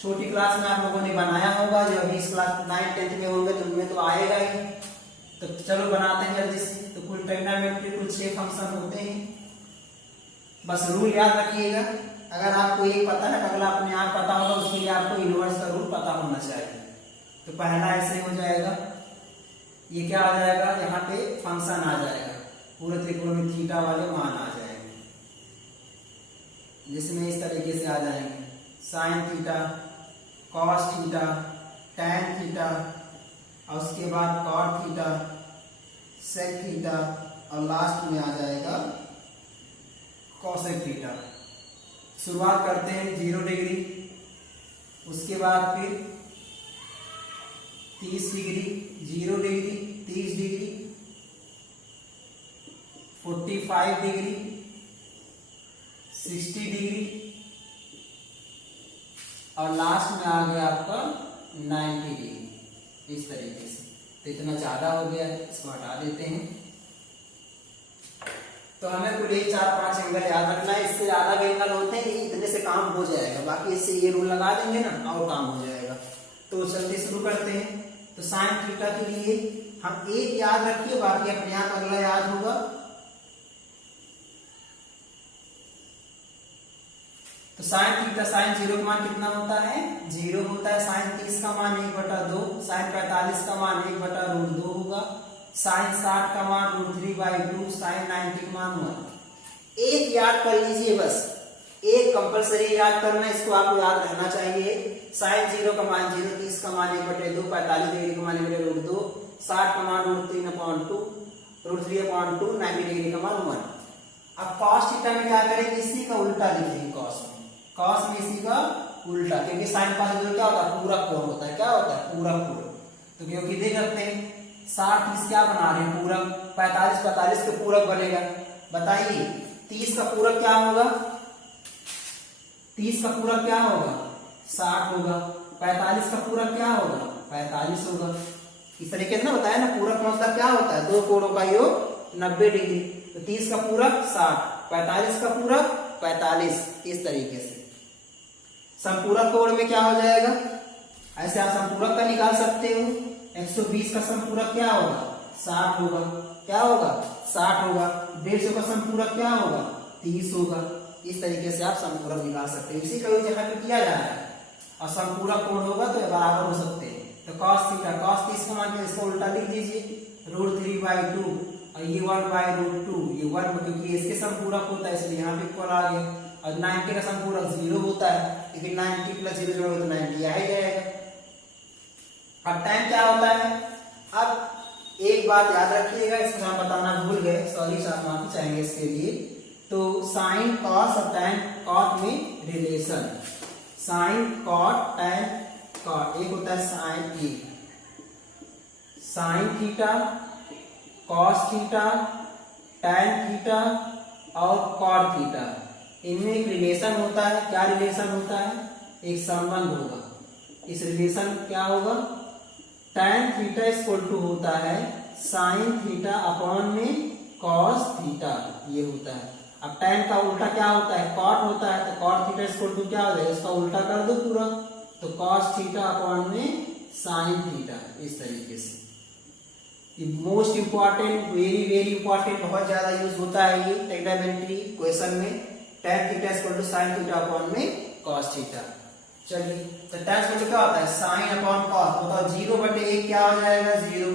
छोटी क्लास में आप लोगों ने बनाया होगा, जो अभी इस क्लास 9th 10th में होंगे तो उनमें तो आएगा ही। तो चलो बनाते हैं जल्दी से। तो कुल ट्रिग्नोमेट्री कुल 6 फंक्शन होते हैं। बस रूल याद रखिएगा। अगर आपको ये पता है अगला अपने आप पता होगा, उसके लिए आपको इनवर्स का रूल पता होना चाहिए। तो पहला ऐसे हो जाएगा, ये क्या आ जाएगा? यहाँ पे फंक्शन आ जाएगा, पूरे त्रिकोण में थीटा वाले मान आ जाएंगे, जिसमें इस तरीके से आ जाएंगे sign theta, cos theta, tan theta और उसके बाद कॉट थीटा, सेक थीटा और लास्ट में आ जाएगा कॉसेक थीटा। शुरुआत करते हैं 0 डिग्री, उसके बाद फिर 30 degree, 0 degree, 30 degree, 45 degree, 60 degree और लास्ट में आ गया आपका 90 डिग्री। इस तरीके से। तो इतना ज्यादा हो गया है, इसको हटा देते हैं। तो हमें कुल 4-5 एंगल याद रखना है। इससे ज्यादा एंगल होते हैं, इतने से काम हो जाएगा। बाकी इससे ये रूल लगा देंगे ना और काम हो जाएगा। तो चलते शुरू करते हैं। तो साइन थीटा के लिए हम एक याद रखिए, बाकी अपने आप अगला याद होगा। तो साइन थीटा, साइन 0 का मान कितना होता है? 0 होता है। साइन 30 का मान 1/2, साइन 45 का मान 1/√2 होगा, साइन 60 का मान √3/2, साइन 90 का मान 1। एक याद कर लीजिए, बस एक कंपलसरी याद करना, इसको आपको याद रहना चाहिए। साइन 0 का मान 0, 30 का मान 1/2, 45 डिग्री का मान 1/2, 60 का मान √3/2, √3/2, 90 डिग्री का मान 1। अब कॉस थीटा में क्या करेंगे? इसी का उल्टा लिखेंगे। कॉस में इसी का उल्टा, क्योंकि साइन पास क्या होता है? पूरक कोण होता है। क्या होता है? पूरक कोण। तो क्योंकि देख सकते हैं 60-30 क्या बना रहे हैं? पूरक। 45-45 के पूरक बनेगा। बताइए 30 का पूरक क्या होगा? 30 का पूरक क्या होगा? 60 होगा। 45 का पूरक क्या होगा? 45 होगा। इस तरीके से ना बताया ना, पूरक मतलब क्या होता है? दो कोणों का योग 90 डिग्री। तो 30 का पूरक 60, 45 का पूरक 45। इस तरीके से संपूरक कोण में क्या हो जाएगा? इससे आप संपूरक का निकाल सकते हो। 120 का संपूरक क्या होगा? 60 होगा। क्या होगा? 60 होगा। 150 का संपूरक क्या होगा? 30 होगा। इस तरीके से आप संपूरक निकाल सकते हो। इसी का यूज यहाँ पे किया जा रहा है। और संपूरक कोण होगा तो बराबर हो सकते हैं। तो cos थीटा, cos 30 का मान इसको उल्टा लिख दीजिए, √3/2 और ये 1/√2, ये 1 क्योंकि इसके संपूरक होता है इसलिए यहाँ पे इक्वल आ गया। और 90 का संपूरक 0 होता है, लेकिन 90 + 0 जोड़ोगे तो 90 आ ही जाएगा। अब tan क्या होता है? अब एक बात याद रखिएगा, इसको हम बताना भूल गए, सॉरी साहब, माफी चाहेंगे इसके लिए। तो sin cos और tan cot में relation, sin cot tan cot, एक होता है sin theta, cos theta, tan theta और cot थीटा, इनमें एक रिलेशन होता है। क्या रिलेशन होता है? एक संबंध होगा। इस रिलेशन क्या होगा? tan थीटा = होता है sin थीटा अपॉन में cos थीटा, ये होता है। अब tan का उल्टा क्या होता है? cot होता है। तो cot थीटा = क्या हो जाएगा? इसका उल्टा कर दो पूरा, तो cos थीटा अपॉन में sin थीटा, इस तरीके से। ये most important, very very important, बहुत ज्यादा यूज होता है ये ट्रिग्नोमेट्री क्वेश्चन में। tan theta = sin theta upon में cos थीटा। चलिए, तो tan = क्या होता है? sin upon cos। बताओ 0/1 क्या हो जाएगा? 0।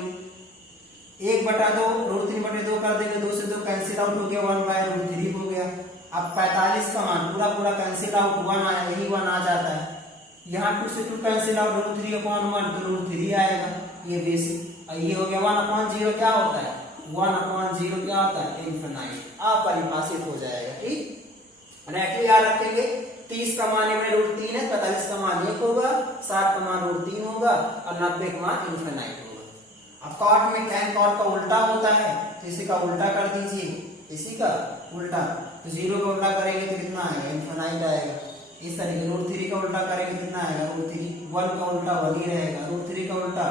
1/2 √3/2 कर देंगे, 2 से 2 कैंसिल आउट हो गया, 1/√3 हो गया। अब 45 का मान पूरा कैंसिल आउट, 1 आया, यही 1 आ जाता है। यहाँ 2 से 2 कैंसिल आउट, √3/1 तो √3 आएगा, ये बेसिक। और ये हो गया 1/0 क्या होता है? 1/0 क्या होता है? इनफिनाइट, अपरिभाषित हो जाएगा। ठीक, एक्चुअली याद रखेंगे, 30 का मान √3 है, 45 का मान 1 होगा, 60 का मान √3 होगा और 90 का मान इनफिनाइट होगा। अब cot में tan cot का उल्टा होता है, तो इसी का उल्टा कर दीजिए, इसी का उल्टा। तो 0 का उल्टा करेंगे तो कितना आएगा? इनफिनाइट आएगा। इस तरीके √3 का उल्टा करेंगे कितना आएगा? √3। 1 का उल्टा 1 ही रहेगा, √3 का उल्टा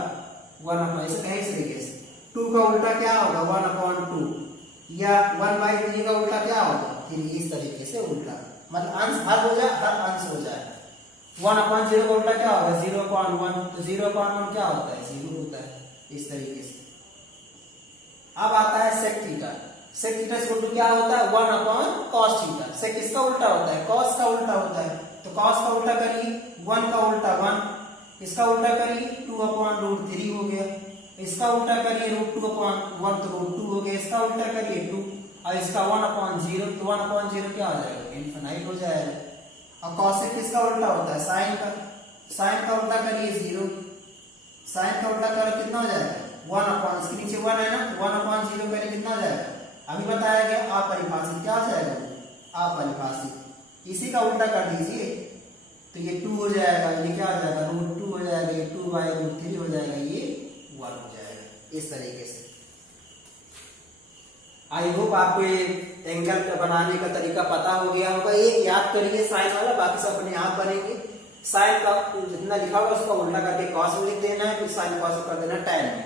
1/, ऐसे कहीं इस तरीके से। 2 का उल्टा क्या होगा? 1/2, या 1/3 का उल्टा क्या होगा? 3, इस तरीके से उल्टा, मतलब अंश हर हो जाए, हर अंश हो जाए। 1/0 का उल्टा क्या होगा? 0/1, तो 0/1 क्या होता है? 0 होता है, इस तरीके से। अब आता है sec थीटा। sec थीटा = क्या होता है? 1/cos theta. sec किसका उल्टा होता है? cos का उल्टा होता है। तो cos का उल्टा करिए, 1 का उल्टा 1, इसका उल्टा करिए 2/√3 हो गया, इसका उल्टा करिए √2/1 तो √2 हो गया, इसका उल्टा करिए 2, और इसका 1/0, तो 1/0 क्या हो जाएगा? इनफिनाइट हो जाएगा। और cosec किसका उल्टा होता है? sin का। sin का उल्टा करिए 0, sin का उल्टा कर कितना हो जाएगा? 1/, इसके नीचे 1 है ना, 1/0 करें कितना हो जाएगा? अभी बताया गया, अपरिभाषित। क्या हो जाएगा? अपरिभाषित। इसी का उल्टा कर दीजिए, तो ये 2 हो जाएगा, ये क्या हो जाएगा? √2 हो जाएगा, ये 2/√3 हो जाएगा, ये 1 हो जाएगा, इस तरीके से। आई होप आपको ये एंगल बनाने का तरीका पता हो गया होगा। ये याद करिए साइन वाला, बाकी सब अपने आप बनेंगे। साइन का जितना लिखा होगा उसको उल्टा करके कॉस में लिख देना है, फिर साइन कॉस कर देना tan में।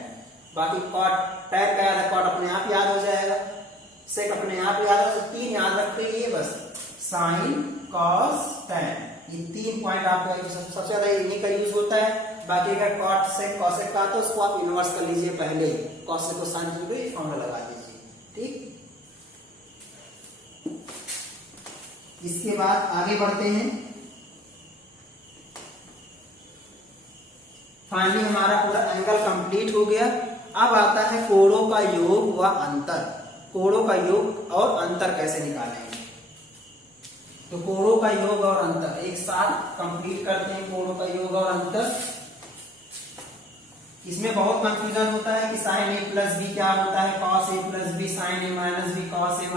बाकी कॉट, tan का याद है, कॉट अपने आप याद हो जाएगा, सेक अपने आप याद हो। 3 याद रखिए बस, साइन कॉस tan, ये 3 पॉइंट आपका सबसे ज्यादा इन्हीं का यूज होता है। बाकी अगर कॉट सेक कॉसेक का तो उसको आप इनवर्स कर लीजिए पहले, कॉसेक को साइन की फॉर्मूला लगा दीजिए। ठीक, इसके बाद आगे बढ़ते हैं। फाइनली हमारा पूरा एंगल कंप्लीट हो गया। अब आता है कोणों का योग व अंतर। कोणों का योग और अंतर कैसे निकालेंगे? तो कोणों का योग और अंतर एक साथ कंप्लीट करते हैं। कोणों का योग और अंतर, इसमें बहुत कंफ्यूजन होता है कि sin a + b क्या होता है, cos a + b sin a - b cos a - b,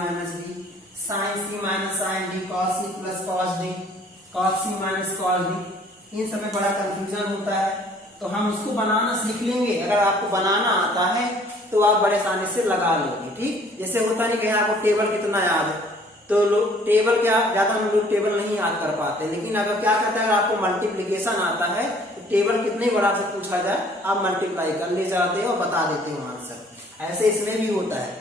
sin c - sin d cos c + cos d, cos c - cos d, इन सब में बड़ा कंफ्यूजन होता है। तो हम उसको बनाना सीख लेंगे। अगर आपको बनाना आता है तो आप बड़े आसानी से लगा लोगे। ठीक, जैसे होता नहीं कि आपको टेबल कितना याद है, तो लोग टेबल क्या, ज्यादा हम लोग टेबल नहीं याद कर पाते, लेकिन अगर क्या करते हैं, अगर आपको मल्टीप्लीकेशन आता है तो टेबल कितने बड़ा से पूछा जाए आप मल्टीप्लाई कर ले जाते हो और बता देते हो आंसर। ऐसे इसमें भी होता है।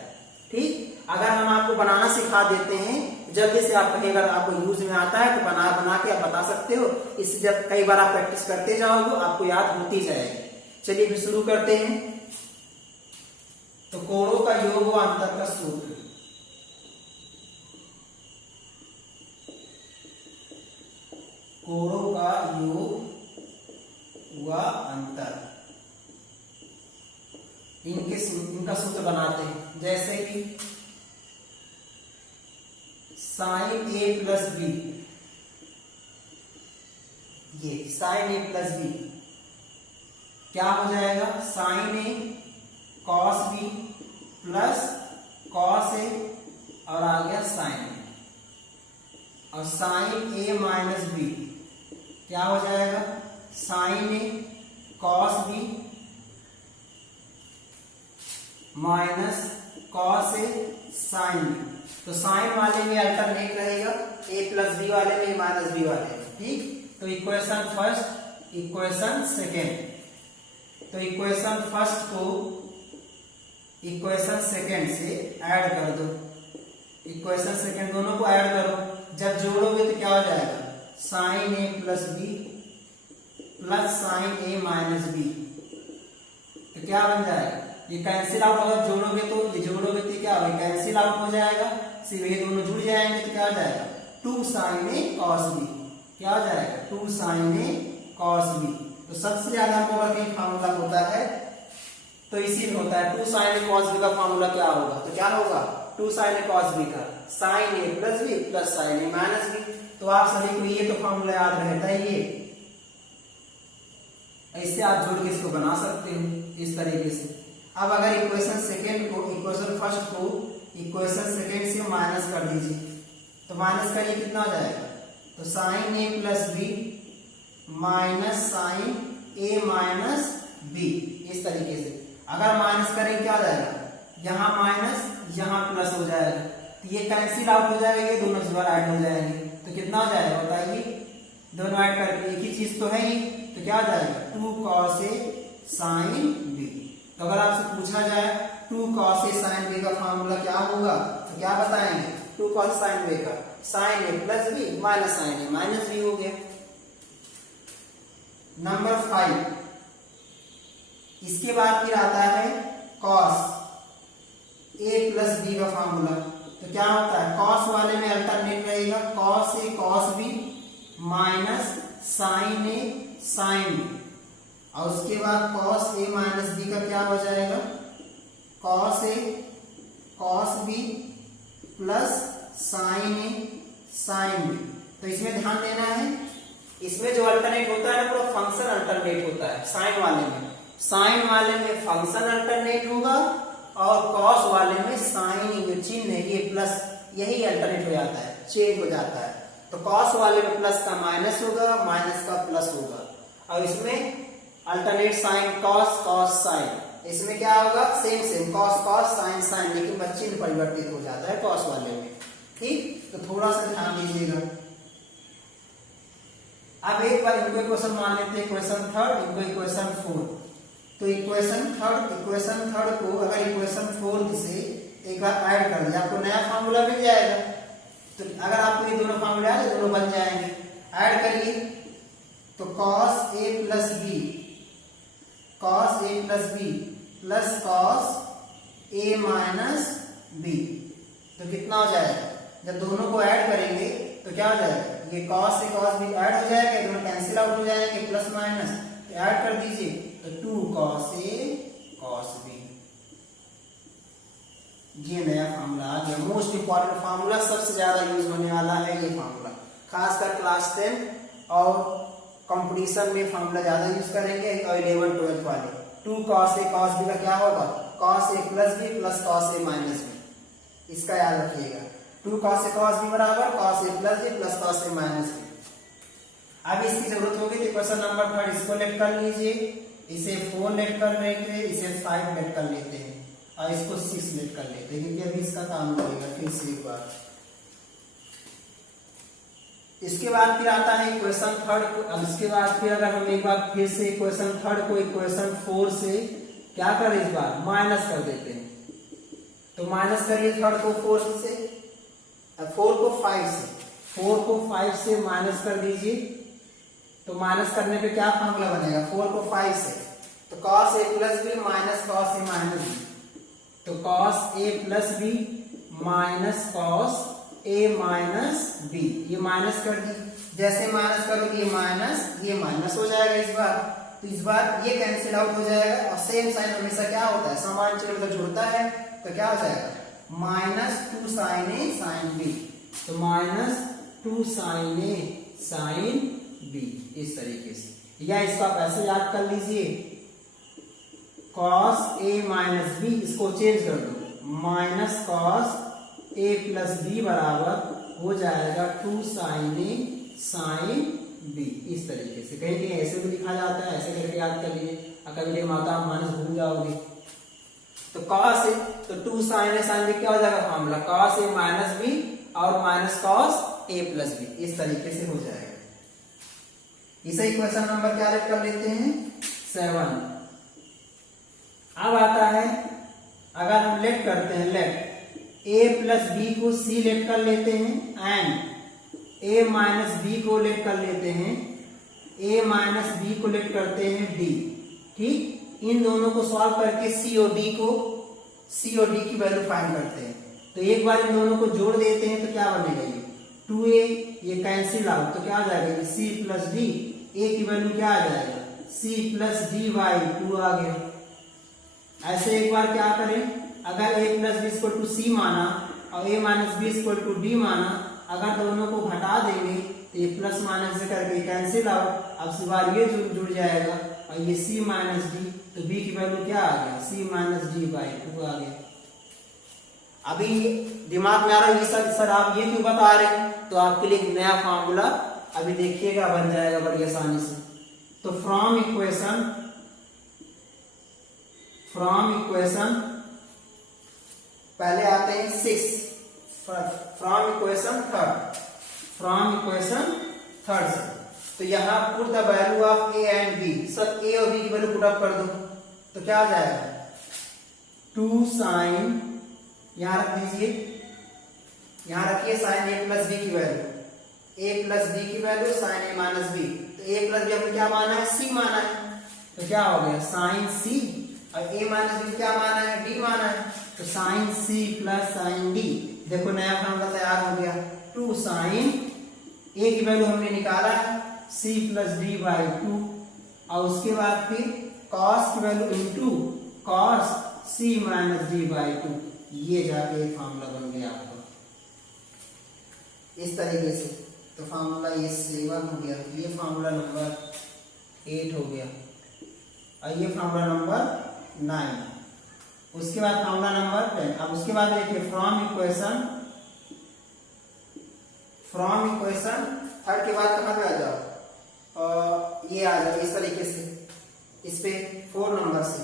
ठीक, अगर हम आपको बनाना सिखा देते हैं जल्दी से आप कहीं अगर आपको यूज में आता है तो बना बना के आप बता सकते हो। इससे जब कई बार आप प्रैक्टिस करते जाओगे आपको याद होती जाएगी। चलिए फिर शुरू करते हैं। तो कोणों का योग व अंतर का सूत्र। कोणों का योग व अंतर, इनका सूत्र बनाते हैं। जैसे कि साइन ए प्लस बी, ये साइन ए प्लस बी क्या हो जाएगा, sign A cos B plus cos A और आ गया साइन ए, और साइन ए माइनस बी क्या हो जाएगा, sign A cos B minus cos A sine B. तो साइन वाले में अल्टरनेट रहेगा, ए प्लस बी वाले में, माइनस बी वाले में। ठीक, तो इक्वेशन फर्स्ट, इक्वेशन सेकेंड। तो इक्वेशन फर्स्ट को इक्वेशन सेकेंड से ऐड कर दो, इक्वेशन सेकेंड दोनों को ऐड करो। जब जोड़ोगे तो क्या हो जाएगा, साइन ए प्लस बी प्लस साइन ए माइनस बी, तो क्या बन जाएगा, ये कैंसिल आउट होगा। जोड़ोगे तो ये जोड़ोगे तो क्या होगा, कैंसिल आउट हो जाएगा, सिर्फ ये दोनों जुड़ जाएंगे तो क्या हो जाएगा, 2 साइन ए कॉस बी, क्या हो जाएगा, 2 साइन ए कॉस बी। तो सबसे ज्यादा वर्किंग फार्मूला होता है तो इसी में होता है 2 साइन ए कॉस बी का फार्मूला क्या होगा, तो क्या होगा, 2 साइन ए कॉस बी का साइन ए प्लस बी प्लस साइन ए माइनस बी। तो आप सभी को ये तो फार्मूला याद रहता है, ये ऐसे आप जोड़ के इसको बना सकते हो इस तरीके से। अब अगर इक्वेशन सेकेंड को इक्वेशन फर्स्ट को इक्वेशन सेकेंड से माइनस कर दीजिए, तो माइनस करिए कितना हो जाएगा, तो साइन ए प्लस बी माइनस साइन ए माइनस बी, इस तरीके से। अगर माइनस करें क्या हो जाएगा, यहाँ माइनस यहाँ प्लस हो जाएगा, तो ये कैंसिल आउट हो जाएगा, ये दोनों बार ऐड हो जाएंगे, तो कितना हो जाएगा बताइए, दोनों ऐड करके एक ही चीज तो है ही, तो क्या हो जाएगा, 2 cos a sin b। तो अगर आपसे पूछा जाए 2 cos a sin b का फार्मूला क्या होगा, तो क्या बताएंगे, 2 cos sin b का sin a plus B minus sin a minus B हो गया। नंबर 5, इसके बाद फिर आता है cos a प्लस b का फार्मूला। तो क्या होता है, cos वाले में अल्टरनेट रहेगा, cos a cos b minus sin a sin b, और उसके बाद cos a माइनस b का क्या हो जाएगा, cos a cos b plus sin a sin b। तो इसमें ध्यान देना है, इसमें जो अल्टरनेट होता है ना पूरा फंक्शन अल्टरनेट होता है। साइन वाले में फंक्शन अल्टरनेट होगा, और cos वाले में साइन जो चिन्ह है ये प्लस, यही अल्टरनेट हो जाता है, चेंज हो जाता है। तो cos वाले में प्लस का माइनस होगा, माइनस का प्लस होगा, और इसमें alternate sine cos cos sine, इसमें क्या होगा, same cos cos sine sine, लेकिन बस चिन्ह परिवर्तित हो जाता है cos वाले में। ठीक, तो थोड़ा सा ध्यान दीजिएगा। अब एक बार इनको इक्वेशन मान लेते हैं, इक्वेशन थर्ड, इनको इक्वेशन फोर्थ। तो इक्वेशन थर्ड को अगर इक्वेशन फोर्थ से एक बार ऐड कर दिया, आपको नया फार्मूला मिल जाएगा। तो अगर आपको ये दोनों फार्मूला है, दोनों बन जाएंगे। ऐड करिए, तो cos a plus B plus cos a minus B, तो कितना हो जाएगा, जब दोनों को ऐड करेंगे तो क्या हो जाएगा, ये cos से cos b ऐड हो जाएगा, दोनों कैंसिल आउट हो जाएंगे, प्लस माइनस, तो ऐड कर दीजिए, तो 2 cos a cos b। ये नया फार्मूला आ गया, मोस्ट इंपॉर्टेंट फार्मूला, सबसे ज्यादा यूज होने वाला है ये फार्मूला, खासकर क्लास 10 और कंपटीशन में फार्मूला ज्यादा यूज करेंगे, और 11 12 वाले। 2 cos a cos b का क्या होगा, cos a plus b plus cos a minus b, इसका याद रखिएगा। 2 cos a cos b बराबर cos a plus b plus cos a minus b। अब इसकी जरूरत होगी तो क्वेश्चन नंबर 3 इसको लेट कर लीजिए, इसे 4 लेट कर लेते हैं, इसे 5 लेट कर लेते हैं, और इसको 6 लेट कर लेते हैं, क्योंकि अभी इसका काम करेगा फिर से एक बार। इसके बाद फिर आता है इक्वेशन थर्ड को। अब इसके बाद फिर अगर हम एक बार फिर से इक्वेशन थर्ड को इक्वेशन 4 से क्या करें, इस बार माइनस कर देते हैं, तो माइनस करिए थर्ड को 4 से, 4 को 5 से, 4 को 5 से माइनस कर दीजिए। तो माइनस करने पे क्या फॉर्मूला बनेगा, 4 को 5 से, तो cos a plus B minus cos a minus B, तो cos a plus B minus cos a minus B, ये माइनस कर दी। जैसे माइनस करोगे ये माइनस हो जाएगा इस बार, तो इस बार ये कैंसिल आउट हो जाएगा। और सेम साइन हमेशा क्या होता है, समान चिन्ह को जुड़ता है, तो क्या हो जाएगा -2 sin a sin b, तो -2 sin a sin b, इस तरीके से। या इसको आप ऐसे याद कर लीजिए, cos a माइनस बी, इसको चेंज कर दो, minus cos a plus B बराबर हो जाएगा 2 sin a sin b, इस तरीके से। कहीं कहीं ऐसे भी लिखा जाता है, ऐसे करके याद कर लीजिए, अगर मेरे माता आप माइनस भूल जाओगे। तो cos a, तो 2 sin a sin b क्या हो जाएगा formula, cos a minus B और minus cos a plus B, इस तरीके से हो जाएगा। इसे इक्वेशन नंबर क्या लेट कर लेते हैं 7। अब आता है, अगर हम लेट करते हैं, लेट a प्लस बी को c लेट कर लेते हैं एंड a माइनस बी को लेट कर लेते हैं, a माइनस बी को लेट करते हैं d, ठीक। इन दोनों को सॉल्व करके c और d की वैल्यू फाइंड करते हैं। तो एक बार इन दोनों को जोड़ देते हैं तो क्या बनेगा, ये 2a, ये कैंसिल आउट, तो क्या आ जाएगा c प्लस d, a की वैल्यू क्या आ जाएगा c प्लस डी बाई 2 आ गया। ऐसे एक बार क्या करें, अगर a plus B equal to C माना और a minus B equal to D माना, अगर दोनों को घटा देंगे तो ये प्लस माइनस से करके कैंसिल आउट, अब इस बार ये जुड़ जाएगा और ये c माइनस डी, तो b की वैल्यू क्या आ गया c माइनस डी बाई 2 आ गया। अभी दिमाग में आ रहा है ये सर आप ये क्यों बता रहे हैं, तो आपके लिए नया फॉर्मूला अभी देखिएगा बन जाएगा बड़ी आसानी से। तो फ्रॉम इक्वेशन पहले आते हैं 6, फ्रॉम इक्वेशन थर्ड से, तो यहाँ put the value of a and b, सब a और b की वैल्यू पुट अप कर दो, तो क्या आ जाएगा 2 sin, यहाँ रख दीजिए, यहाँ रखिए sin a प्लस b की वैल्यू, a प्लस b की value sin a minus b, तो a प्लस b हमने क्या माना है c माना है, तो क्या हो गया sin c, और a माइनस b क्या माना है d माना है, तो sin c plus sin d, देखो नया फॉर्मूला तैयार हो गया। 2 sin a की वैल्यू हमने निकाला है c प्लस डी बाई 2, और उसके बाद फिर cos की value into cos c minus D by 2, ये जाके एक फॉर्मूला बन गया आपका इस तरीके से। तो फॉर्मूला ये 7 हो गया, ये फॉर्मूला नंबर 8 हो गया, और ये फॉर्मूला नंबर 9। उसके बाद फॉर्मूला नंबर 10। अब उसके बाद देखिए फ्रॉम इक्वेशन थर्ड के बाद कहाँ पे आ जाओ, ये आ जाओ इस तरीके से, इस पे 4 नंबर से,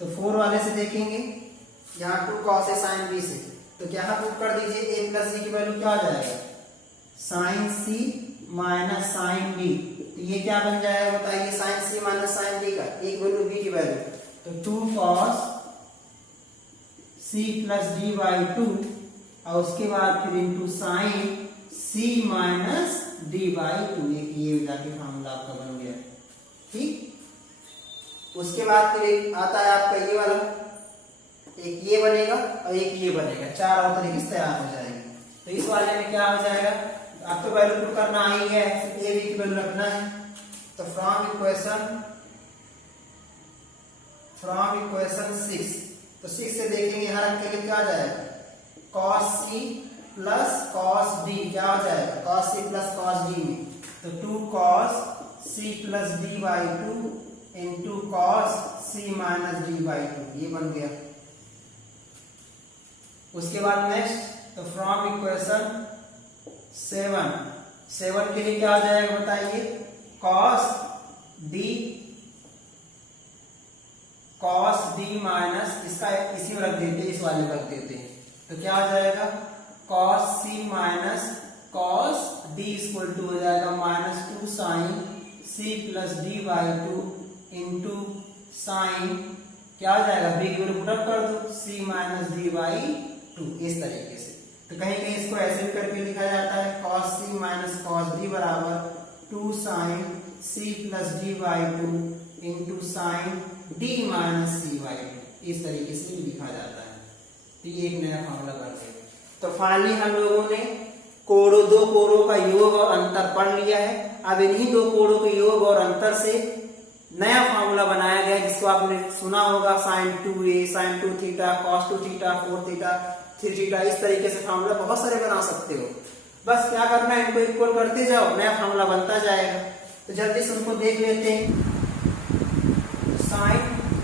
तो 4 वाले से देखेंगे, यहाँ 2 cos a sin b से, तो क्या यहाँ पुट कर दीजिए a प्लस b की वैल्यू क्या आ जाएगा sin c minus sin d, तो ये क्या बन जाएगा बताइए, sin c minus sin d का एक वैल्यू b की वैल्यू, तो 2 cos c plus D by 2, और उसके बाद फिर into sine c minus D by 2, ये जाके फॉर्मूला आपका बन गया, ठीक। उसके बाद फिर एक आता है आपका ये वाला, एक ये बनेगा और एक ये बनेगा, 4 और तरीके से तैयार हो जाएंगे। तो इस वाले में क्या हो जाएगा, आपको वैल्यू पुट करना ही है, सिर्फ a b की वैल्यू रखना है। तो फ्रॉम इक्वेशन 6, तो 6 से देखेंगे, यहाँ रखेंगे क्या आ जाएगा cos c plus cos d, क्या हो जाएगा cos c plus cos d में, तो 2 cos c plus d by 2 into cos c minus d by 2, ये बन गया। उसके बाद नेक्स्ट, तो फ्रॉम इक्वेशन 7 के लिए क्या आ जाएगा बताइए, cos d माइनस, इसका इसी में रख देते हैं, इस वाले में रख देते हैं, तो क्या आ जाएगा cos c minus cos d equal to हो जाएगा -2 sin c plus d by 2 into sine क्या हो जाएगा, बी की वैल्यू पुटअप कर दो, c माइनस डी बाई 2 इस तरीके से। तो कहीं कहीं इसको ऐसे भी करके लिखा जाता है cos c minus cos d बराबर 2 sin c plus D by 2 into sine D minus C by 2 इस तरीके से लिखा जाता है। तो ये एक नया फॉर्मूला बन गया। तो फाइनली हम लोगों ने दो कोणों का योग और अंतर पढ़ लिया है। अब इन्हीं दो कोणों के योग और अंतर से नया फॉर्मूला बनाया गया जिसको आपने सुना होगा sin 2a sin 2 theta cos 2 theta 4 theta 3 theta. इस तरीके से फॉर्मूला बहुत सारे बना सकते हो। बस क्या करना है, इनको इक्वल करते जाओ, नया फॉर्मूला बनता जाएगा। तो जल्दी से उनको देख लेते हैं। sin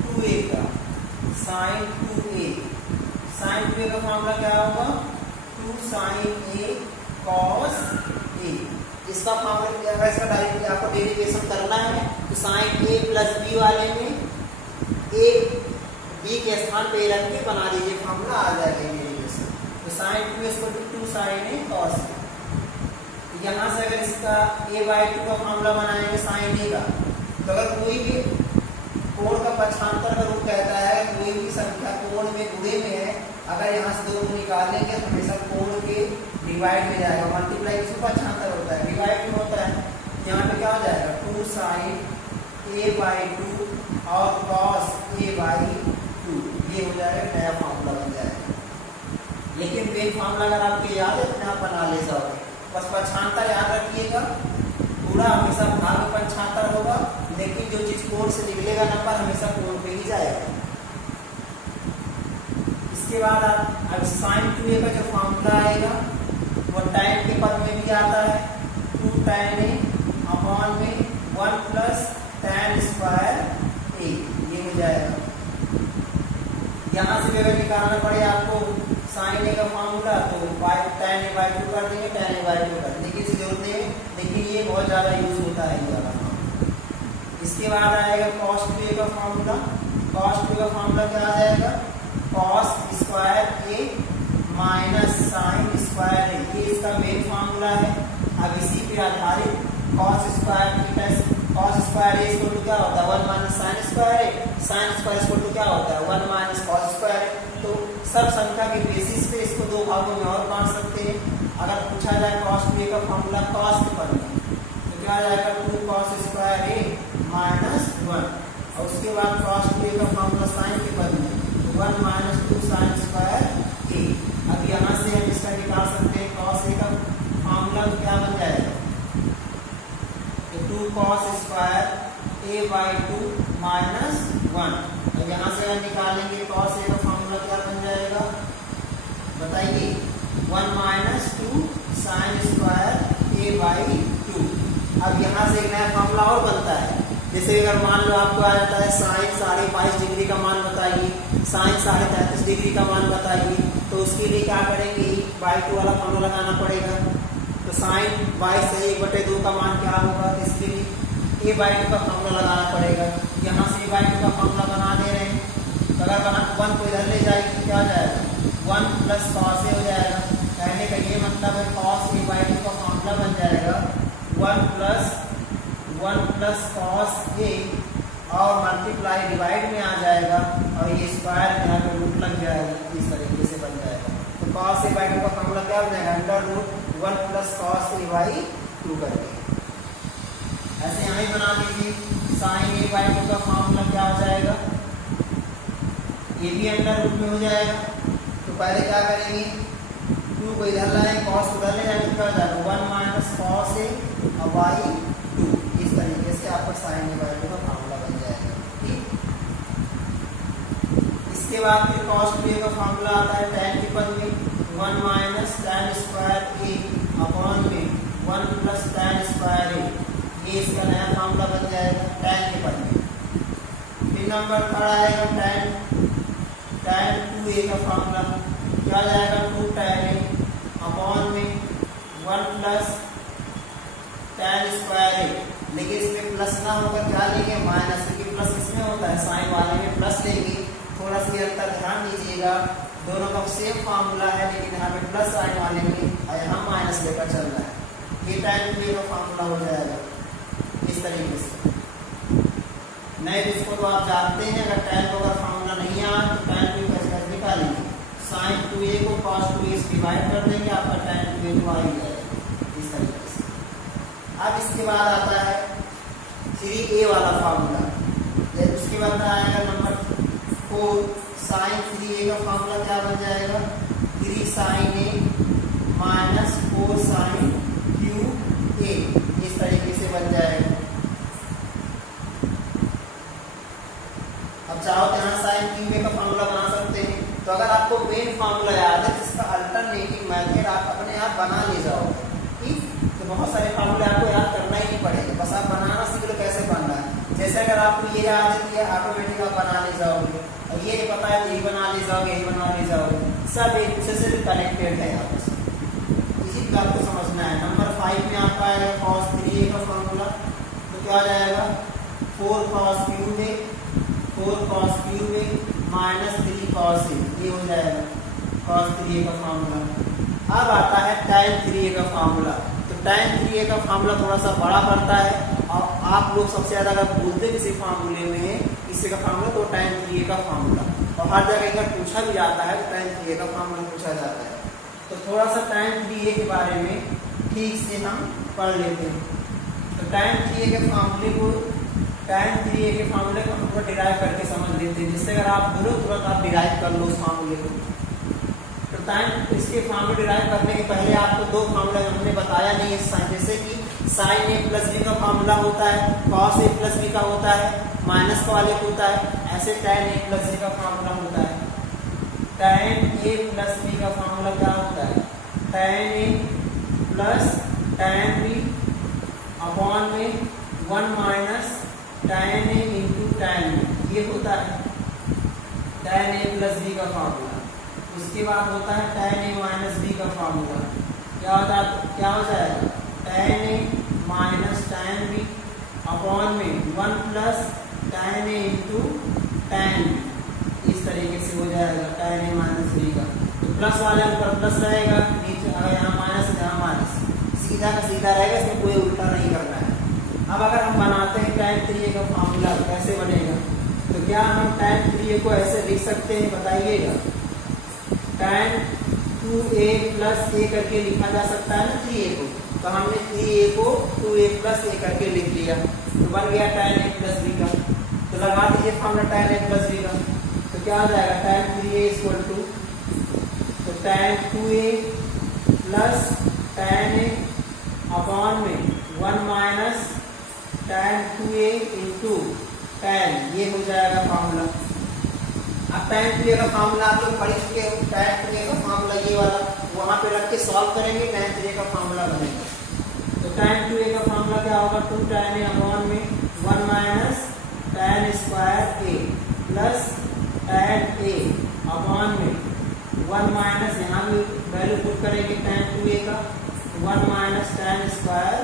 2a का sin 2a का फॉर्मूला क्या होगा, 2 sin a cos a। इसका फॉर्मूला क्या है, इसका डायरेक्टली आपको डेरिवेशन करना है। तो sin a प्लस b वाले में a b के स्थान पे रख के बना दीजिए, फॉर्मूला आ जाएगा डेरिवेशन। तो sin 2a इसको 2 sin a cos a। यहाँ से अगर इसका a बाई 2 का फॉर्मूला बनाएंगे sin a का, तो अगर कोई भी कोण का पक्षांतर का रूप कहता है, कोई भी संख्या कोण में गुणे में है, अगर यहाँ से दो निकालेंगे तो हमेशा कोण के डिवाइड में जाएगा। मल्टीप्लाई किसको पक्षांतर होता है, डिवाइड में होता है। यहाँ पे क्या हो जाएगा, 2 sin a बाई 2 और cos a बाई 2 ये हो जाएगा, नया फॉर्मूला बन जाएगा। लेकिन मेन फॉर्मूला अगर आपको याद है तो आप बना ले जाओगे। बस पक्षांतर याद रखिएगा, पूरा हमेशा भाग में पक्षांतर होगा, लेकिन जो चीज कोण से निकलेगा नंबर हमेशा कोण पे ही जाएगा। इसके बाद अब sin 2a का जो फॉर्मूला आएगा वो tan के पद में भी आता है, 2 tan a अपॉन में 1 प्लस tan स्क्वायर a ये हो जाएगा। यहाँ से भी अगर निकालना पड़े आपको sin a का फॉर्मूला तो tan a बाई 2 कर देंगे, tan a बाई 2 कर देंगे, इसकी जरूरत नहीं है, लेकिन ये बहुत ज्यादा यूज होता है ये वाला फॉर्मूला। इसके बाद आएगा cos 2a का फॉर्मूला। cos 2a का फॉर्मूला क्या आ जाएगा, cos square a minus sine square a, ये इसका मेन फॉर्मूला है। अब इसी पे आधारित cos square theta cos square a equal to क्या होता है, 1 minus sine square a, sine square equal to क्या होता है, 1 माइनस cos स्क्वायर a। तो सब संख्या के बेसिस पे इसको दो भागों में और बांट सकते हैं। अगर पूछा जाए cos 2a का फॉर्मूला cos के पद में तो क्या आ जाएगा, 2 cos स्क्वायर a माइनस 1, और उसके बाद cos 2a का फॉर्मूला sin के पद में 1 माइनस 2 sin स्क्वायर a। अब यहाँ से हम इसका निकाल सकते हैं cos a का फॉर्मूला क्या बन जाएगा, तो 2 cos square a by 2 minus 1। अब यहाँ से अगर निकालेंगे cos a का फॉर्मूला क्या बन जाएगा, बताइए, 1 minus 2 sin square a by 2। अब यहाँ से एक नया फॉर्मूला और बनता है। जैसे अगर मान लो आपको आ जाता है साइन 22.5 डिग्री का मान बताइए, साइन 33.5 डिग्री का मान बताइए, तो उसके लिए क्या करेंगे, बाई 2 वाला फॉर्मूला लगाना पड़ेगा। तो साइन 22 से 1/2 का मान क्या होगा, तो इसके लिए a बाई 2 का फॉर्मूला लगाना पड़ेगा। यहाँ से a बाई 2 का फॉर्मूला बना दे रहे हैं, तो अगर बना 1 को इधर ले जाएगी तो क्या हो जाएगा, 1 प्लस cos a हो जाएगा। कहने का ये मतलब है cos a बाई 2 का फॉर्मूला बन जाएगा 1 प्लस cos a और मल्टीप्लाई डिवाइड में आ जाएगा, और ये स्क्वायर में यहाँ पे रूट लग जाएगा, इस तरीके से बन जाएगा। तो cos a बाई 2 का फॉर्मूला क्या बन जाएगा, under root 1 plus cos a by 2 करके। ऐसे यहाँ ही बना लीजिए, sin a बाई 2 का फॉर्मूला क्या हो जाएगा, ये भी अंडर रूट में हो जाएगा। तो पहले क्या करेंगे, 2 को इधर लाएंगे, cos को इधर ले जाएंगे, क्या हो जाएगा, 1 माइनस cos a बाई 2। इस तरीके से आपका sin a बाई 2 का फॉर्मूला बन जाएगा। ठीक, इसके बाद फिर cos 2a का फॉर्मूला आता है tan के पद में 1 minus tan square a upon में 1 प्लस tan स्क्वायर a, ये इसका नया फॉर्मूला बन जाएगा tan के पद में। फिर नंबर 3 आएगा tan 2a का फॉर्मूला क्या आ जाएगा, 2 tan a अपॉन में 1 प्लस tan स्क्वायर a, लेकिन इसमें प्लस ना होकर क्या लेंगे, माइनस, क्योंकि प्लस इसमें होता है, साइन वाले में प्लस लेंगे। थोड़ा सा अंतर ध्यान दीजिएगा, दोनों का सेम फार्मूला है, लेकिन यहाँ पे प्लस साइन वाले में और यहाँ माइनस लेकर चल रहा है। ये tan 2a का फार्मूला हो जाएगा इस तरीके से। नहीं तो इसको तो आप जानते हैं, अगर tan को अगर फार्मूला साइन 2a को cos 2a से डिवाइड कर देंगे, आपका tan 2a तो आ ही जाएगा इस तरीके से। अब इसके बाद आता है 3a वाला फार्मूला, उसके बाद आएगा नंबर 4 साइन 3a का फार्मूला क्या बन जाएगा 3 sine a minus 4 sine cube a, इस तरीके से बन जाएगा। अब चाहो तो यहाँ साइन क्यूब a का फार्मूला बना सकते हैं। तो अगर आपको मेन फार्मूला याद है जिसका अल्टरनेटिव मेथड आप अपने आप बना ले जाओगे, ठीक, तो बहुत सारे फार्मूले आपको याद करना ही नहीं पड़ेगा, बस आप बनाना सीख लो कैसे बनना है। जैसे अगर आपको ये याद है कि ऑटोमेटिक आप बना ले जाओगे, और ये पता है तो ये बना ले जाओगे, ये बना ले जाओगे, सब एक दूसरे से कनेक्टेड है आपस में, इसी को आपको समझना है। नंबर 5 में आपका आएगा cos 3a का फार्मूला, तो क्या आ जाएगा 4 cos cube a, 4 cos cube a minus 3 cos a, ये हो जाएगा cos 3a का फार्मूला। अब आता है tan 3a का फार्मूला, तो tan 3a का फार्मूला थोड़ा सा बड़ा पड़ता है, और आप लोग सबसे ज्यादा अगर बोलते किसी फार्मूले में इससे का फार्मूला तो tan 3a का फार्मूला, और हर जगह अगर पूछा भी जाता है तो tan 3a का फार्मूला पूछा जाता है। तो थोड़ा सा tan 3a के बारे में ठीक से हम पढ़ लेते हैं। तो tan 3a के फार्मूले को हम थोड़ा डिराइव करके समझ लेते हैं, जिससे अगर आप बोलो तुरंत आप डिराइव कर लो उस फार्मूले को। तो इसके फार्मूले डिराइव करने के पहले आपको दो फार्मूला हमने बताया नहीं है, जैसे कि साइन a प्लस b का फार्मूला होता है, cos a प्लस b का होता है, माइनस का वाले होता है, ऐसे tan a प्लस b का फार्मूला होता है। tan a प्लस b का फार्मूला क्या होता है tan a plus tan b upon में 1 minus tan a into tan b, ये होता है tan a प्लस b का फार्मूला। उसके बाद होता है tan a माइनस b का फार्मूला, क्या हो जाएगा tan a minus tan b upon में 1 plus tan a into tan b, इस तरीके से हो जाएगा tan a माइनस b का। तो प्लस वाले ऊपर प्लस रहेगा, नीचे अगर यहाँ माइनस है यहाँ माइनस, सीधा का सीधा रहेगा, इसमें कोई उल्टा नहीं करना है। अब अगर हम बनाते हैं tan 3a का फार्मूला कैसे बनेगा, तो क्या हम tan 3a को ऐसे लिख सकते हैं बताइएगा, tan 2a प्लस a करके लिखा जा सकता है ना 3a को, तो हमने 3a को 2a प्लस a करके लिख लिया, तो बन गया tan a प्लस b का। तो लगा दीजिए formula tan a plus b का, तो क्या हो जाएगा tan 3a इक्वल टू, तो tan 2a plus tan a upon में 1 minus tan 2a into tan, ये हो जाएगा फार्मूला। अब tan 2a का फार्मूला आप लोग पढ़ चुके हो, tan 2a का फार्मूला ये वाला वहां पे रख के सॉल्व करेंगे, tan 3a का फार्मूला बनेगा। तो tan 2a का फार्मूला क्या होगा 2 tan a अपॉन में 1 minus tan square a plus tan a upon में 1 माइनस, यहाँ भी वैल्यू पुट करेंगे tan 2a का 1 माइनस tan स्क्वायर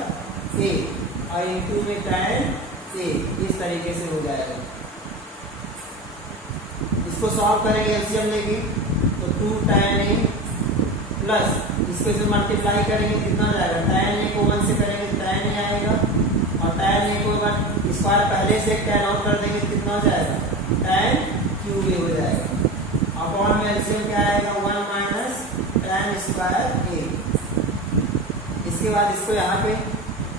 a और इंटू में tan a, इस तरीके से हो जाएगा। इसको सॉल्व करेंगे एलसीएम लेंगे, तो 2 tan a प्लस इसको से मल्टीप्लाई करेंगे कितना जाएगा, tan a को 1 से करेंगे tan a आएगा, और tan a को अगर स्क्वायर पहले से tan आउट कर देंगे कितना हो जाएगा tan क्यूब a हो जाएगा। अपॉन में एलसीएम क्या आएगा 1 माइनस tan स्क्वायर a। इसके बाद इसको यहाँ पे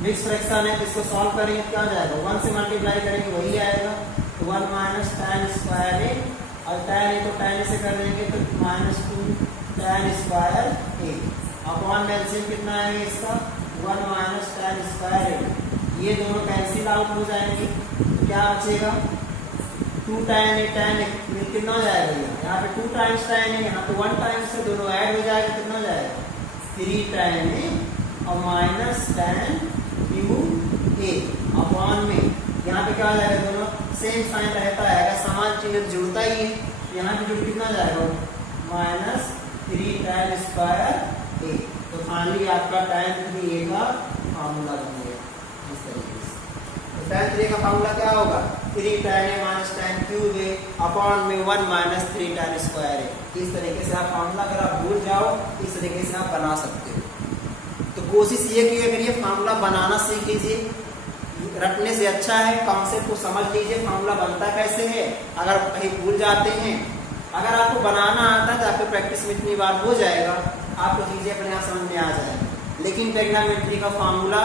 मिक्स फ्रैक्शन है तो इसको सॉल्व करेंगे क्या हो जाएगा, 1 से मल्टीप्लाई करेंगे वही आएगा, तो 1 माइनस tan स्क्वायर a, और tan a को tan से कर देंगे तो minus 2 tan square a। Upon में एलसीएम कितना आएगा इसका 1 माइनस tan स्क्वायर a, ये दोनों कैंसिल आउट हो जाएंगे, तो क्या बचेगा 2 tan a, tan a कितना हो जाएगा, यहाँ पे 2 टाइम्स tan a, यहाँ पे 1 टाइम्स से दोनों ऐड हो जाएगा, कितना हो जाएगा 3 tan a और minus tan cube a upon में, यहाँ पे क्या हो जाएगा दोनों सेम साइन रहता है, अगर समान चिन्ह जुड़ता ही है, यहाँ पे जुड़ कितना जाएगा माइनस 3 tan स्क्वायर a। तो फाइनली आपका tan 3a का फार्मूला बन गया इस तरीके से। तो tan 3a का फार्मूला क्या होगा 3 tan a minus tan cube a upon में 1 माइनस 3 tan स्क्वायर a। इस तरीके से आप फार्मूला अगर आप भूल जाओ इस तरीके से आप बना सकते हो। तो कोशिश ये कि अगर ये फार्मूला बनाना सीख लीजिए, रटने से अच्छा है, कॉन्सेप्ट को समझ लीजिए फार्मूला बनता कैसे है। अगर कहीं भूल जाते हैं अगर आपको बनाना आता है तो आपकी प्रैक्टिस में इतनी बार हो जाएगा, आपको चीजें अपने आप समझ में आ जाएंगी। लेकिन ट्रिग्नोमेट्री का फार्मूला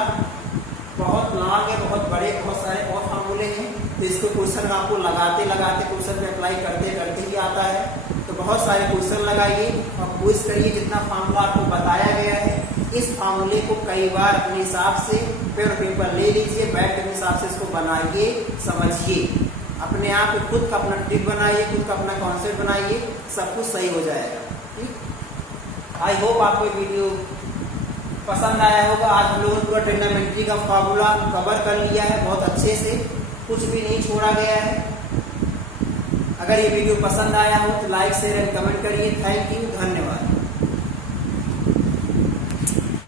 बहुत लॉन्ग है, बहुत बड़े, बहुत सारे और फार्मूले हैं, तो इसको क्वेश्चन आपको लगाते लगाते क्वेश्चन में अप्लाई करते करते ही आता है। तो बहुत सारे क्वेश्चन लगाइए और क्विज करिए। जितना फार्मूला आपको बताया गया है, इस फार्मूले को कई बार अपने हिसाब से पेन और पेपर ले लीजिए, बैठ के हिसाब से इसको बनाइए, समझिए, अपने आप खुद का अपना ट्रिक बनाइए, खुद का अपना कॉन्सेप्ट बनाइए, सब कुछ सही हो जाएगा। ठीक, आई होप आपको वीडियो पसंद आया होगा। आज हम लोगों ने पूरा ट्रिग्नोमेट्री का फार्मूला कवर कर लिया है बहुत अच्छे से, कुछ भी नहीं छोड़ा गया है। अगर ये वीडियो पसंद आया हो तो लाइक शेयर एंड कमेंट करिए। थैंक यू, धन्यवाद।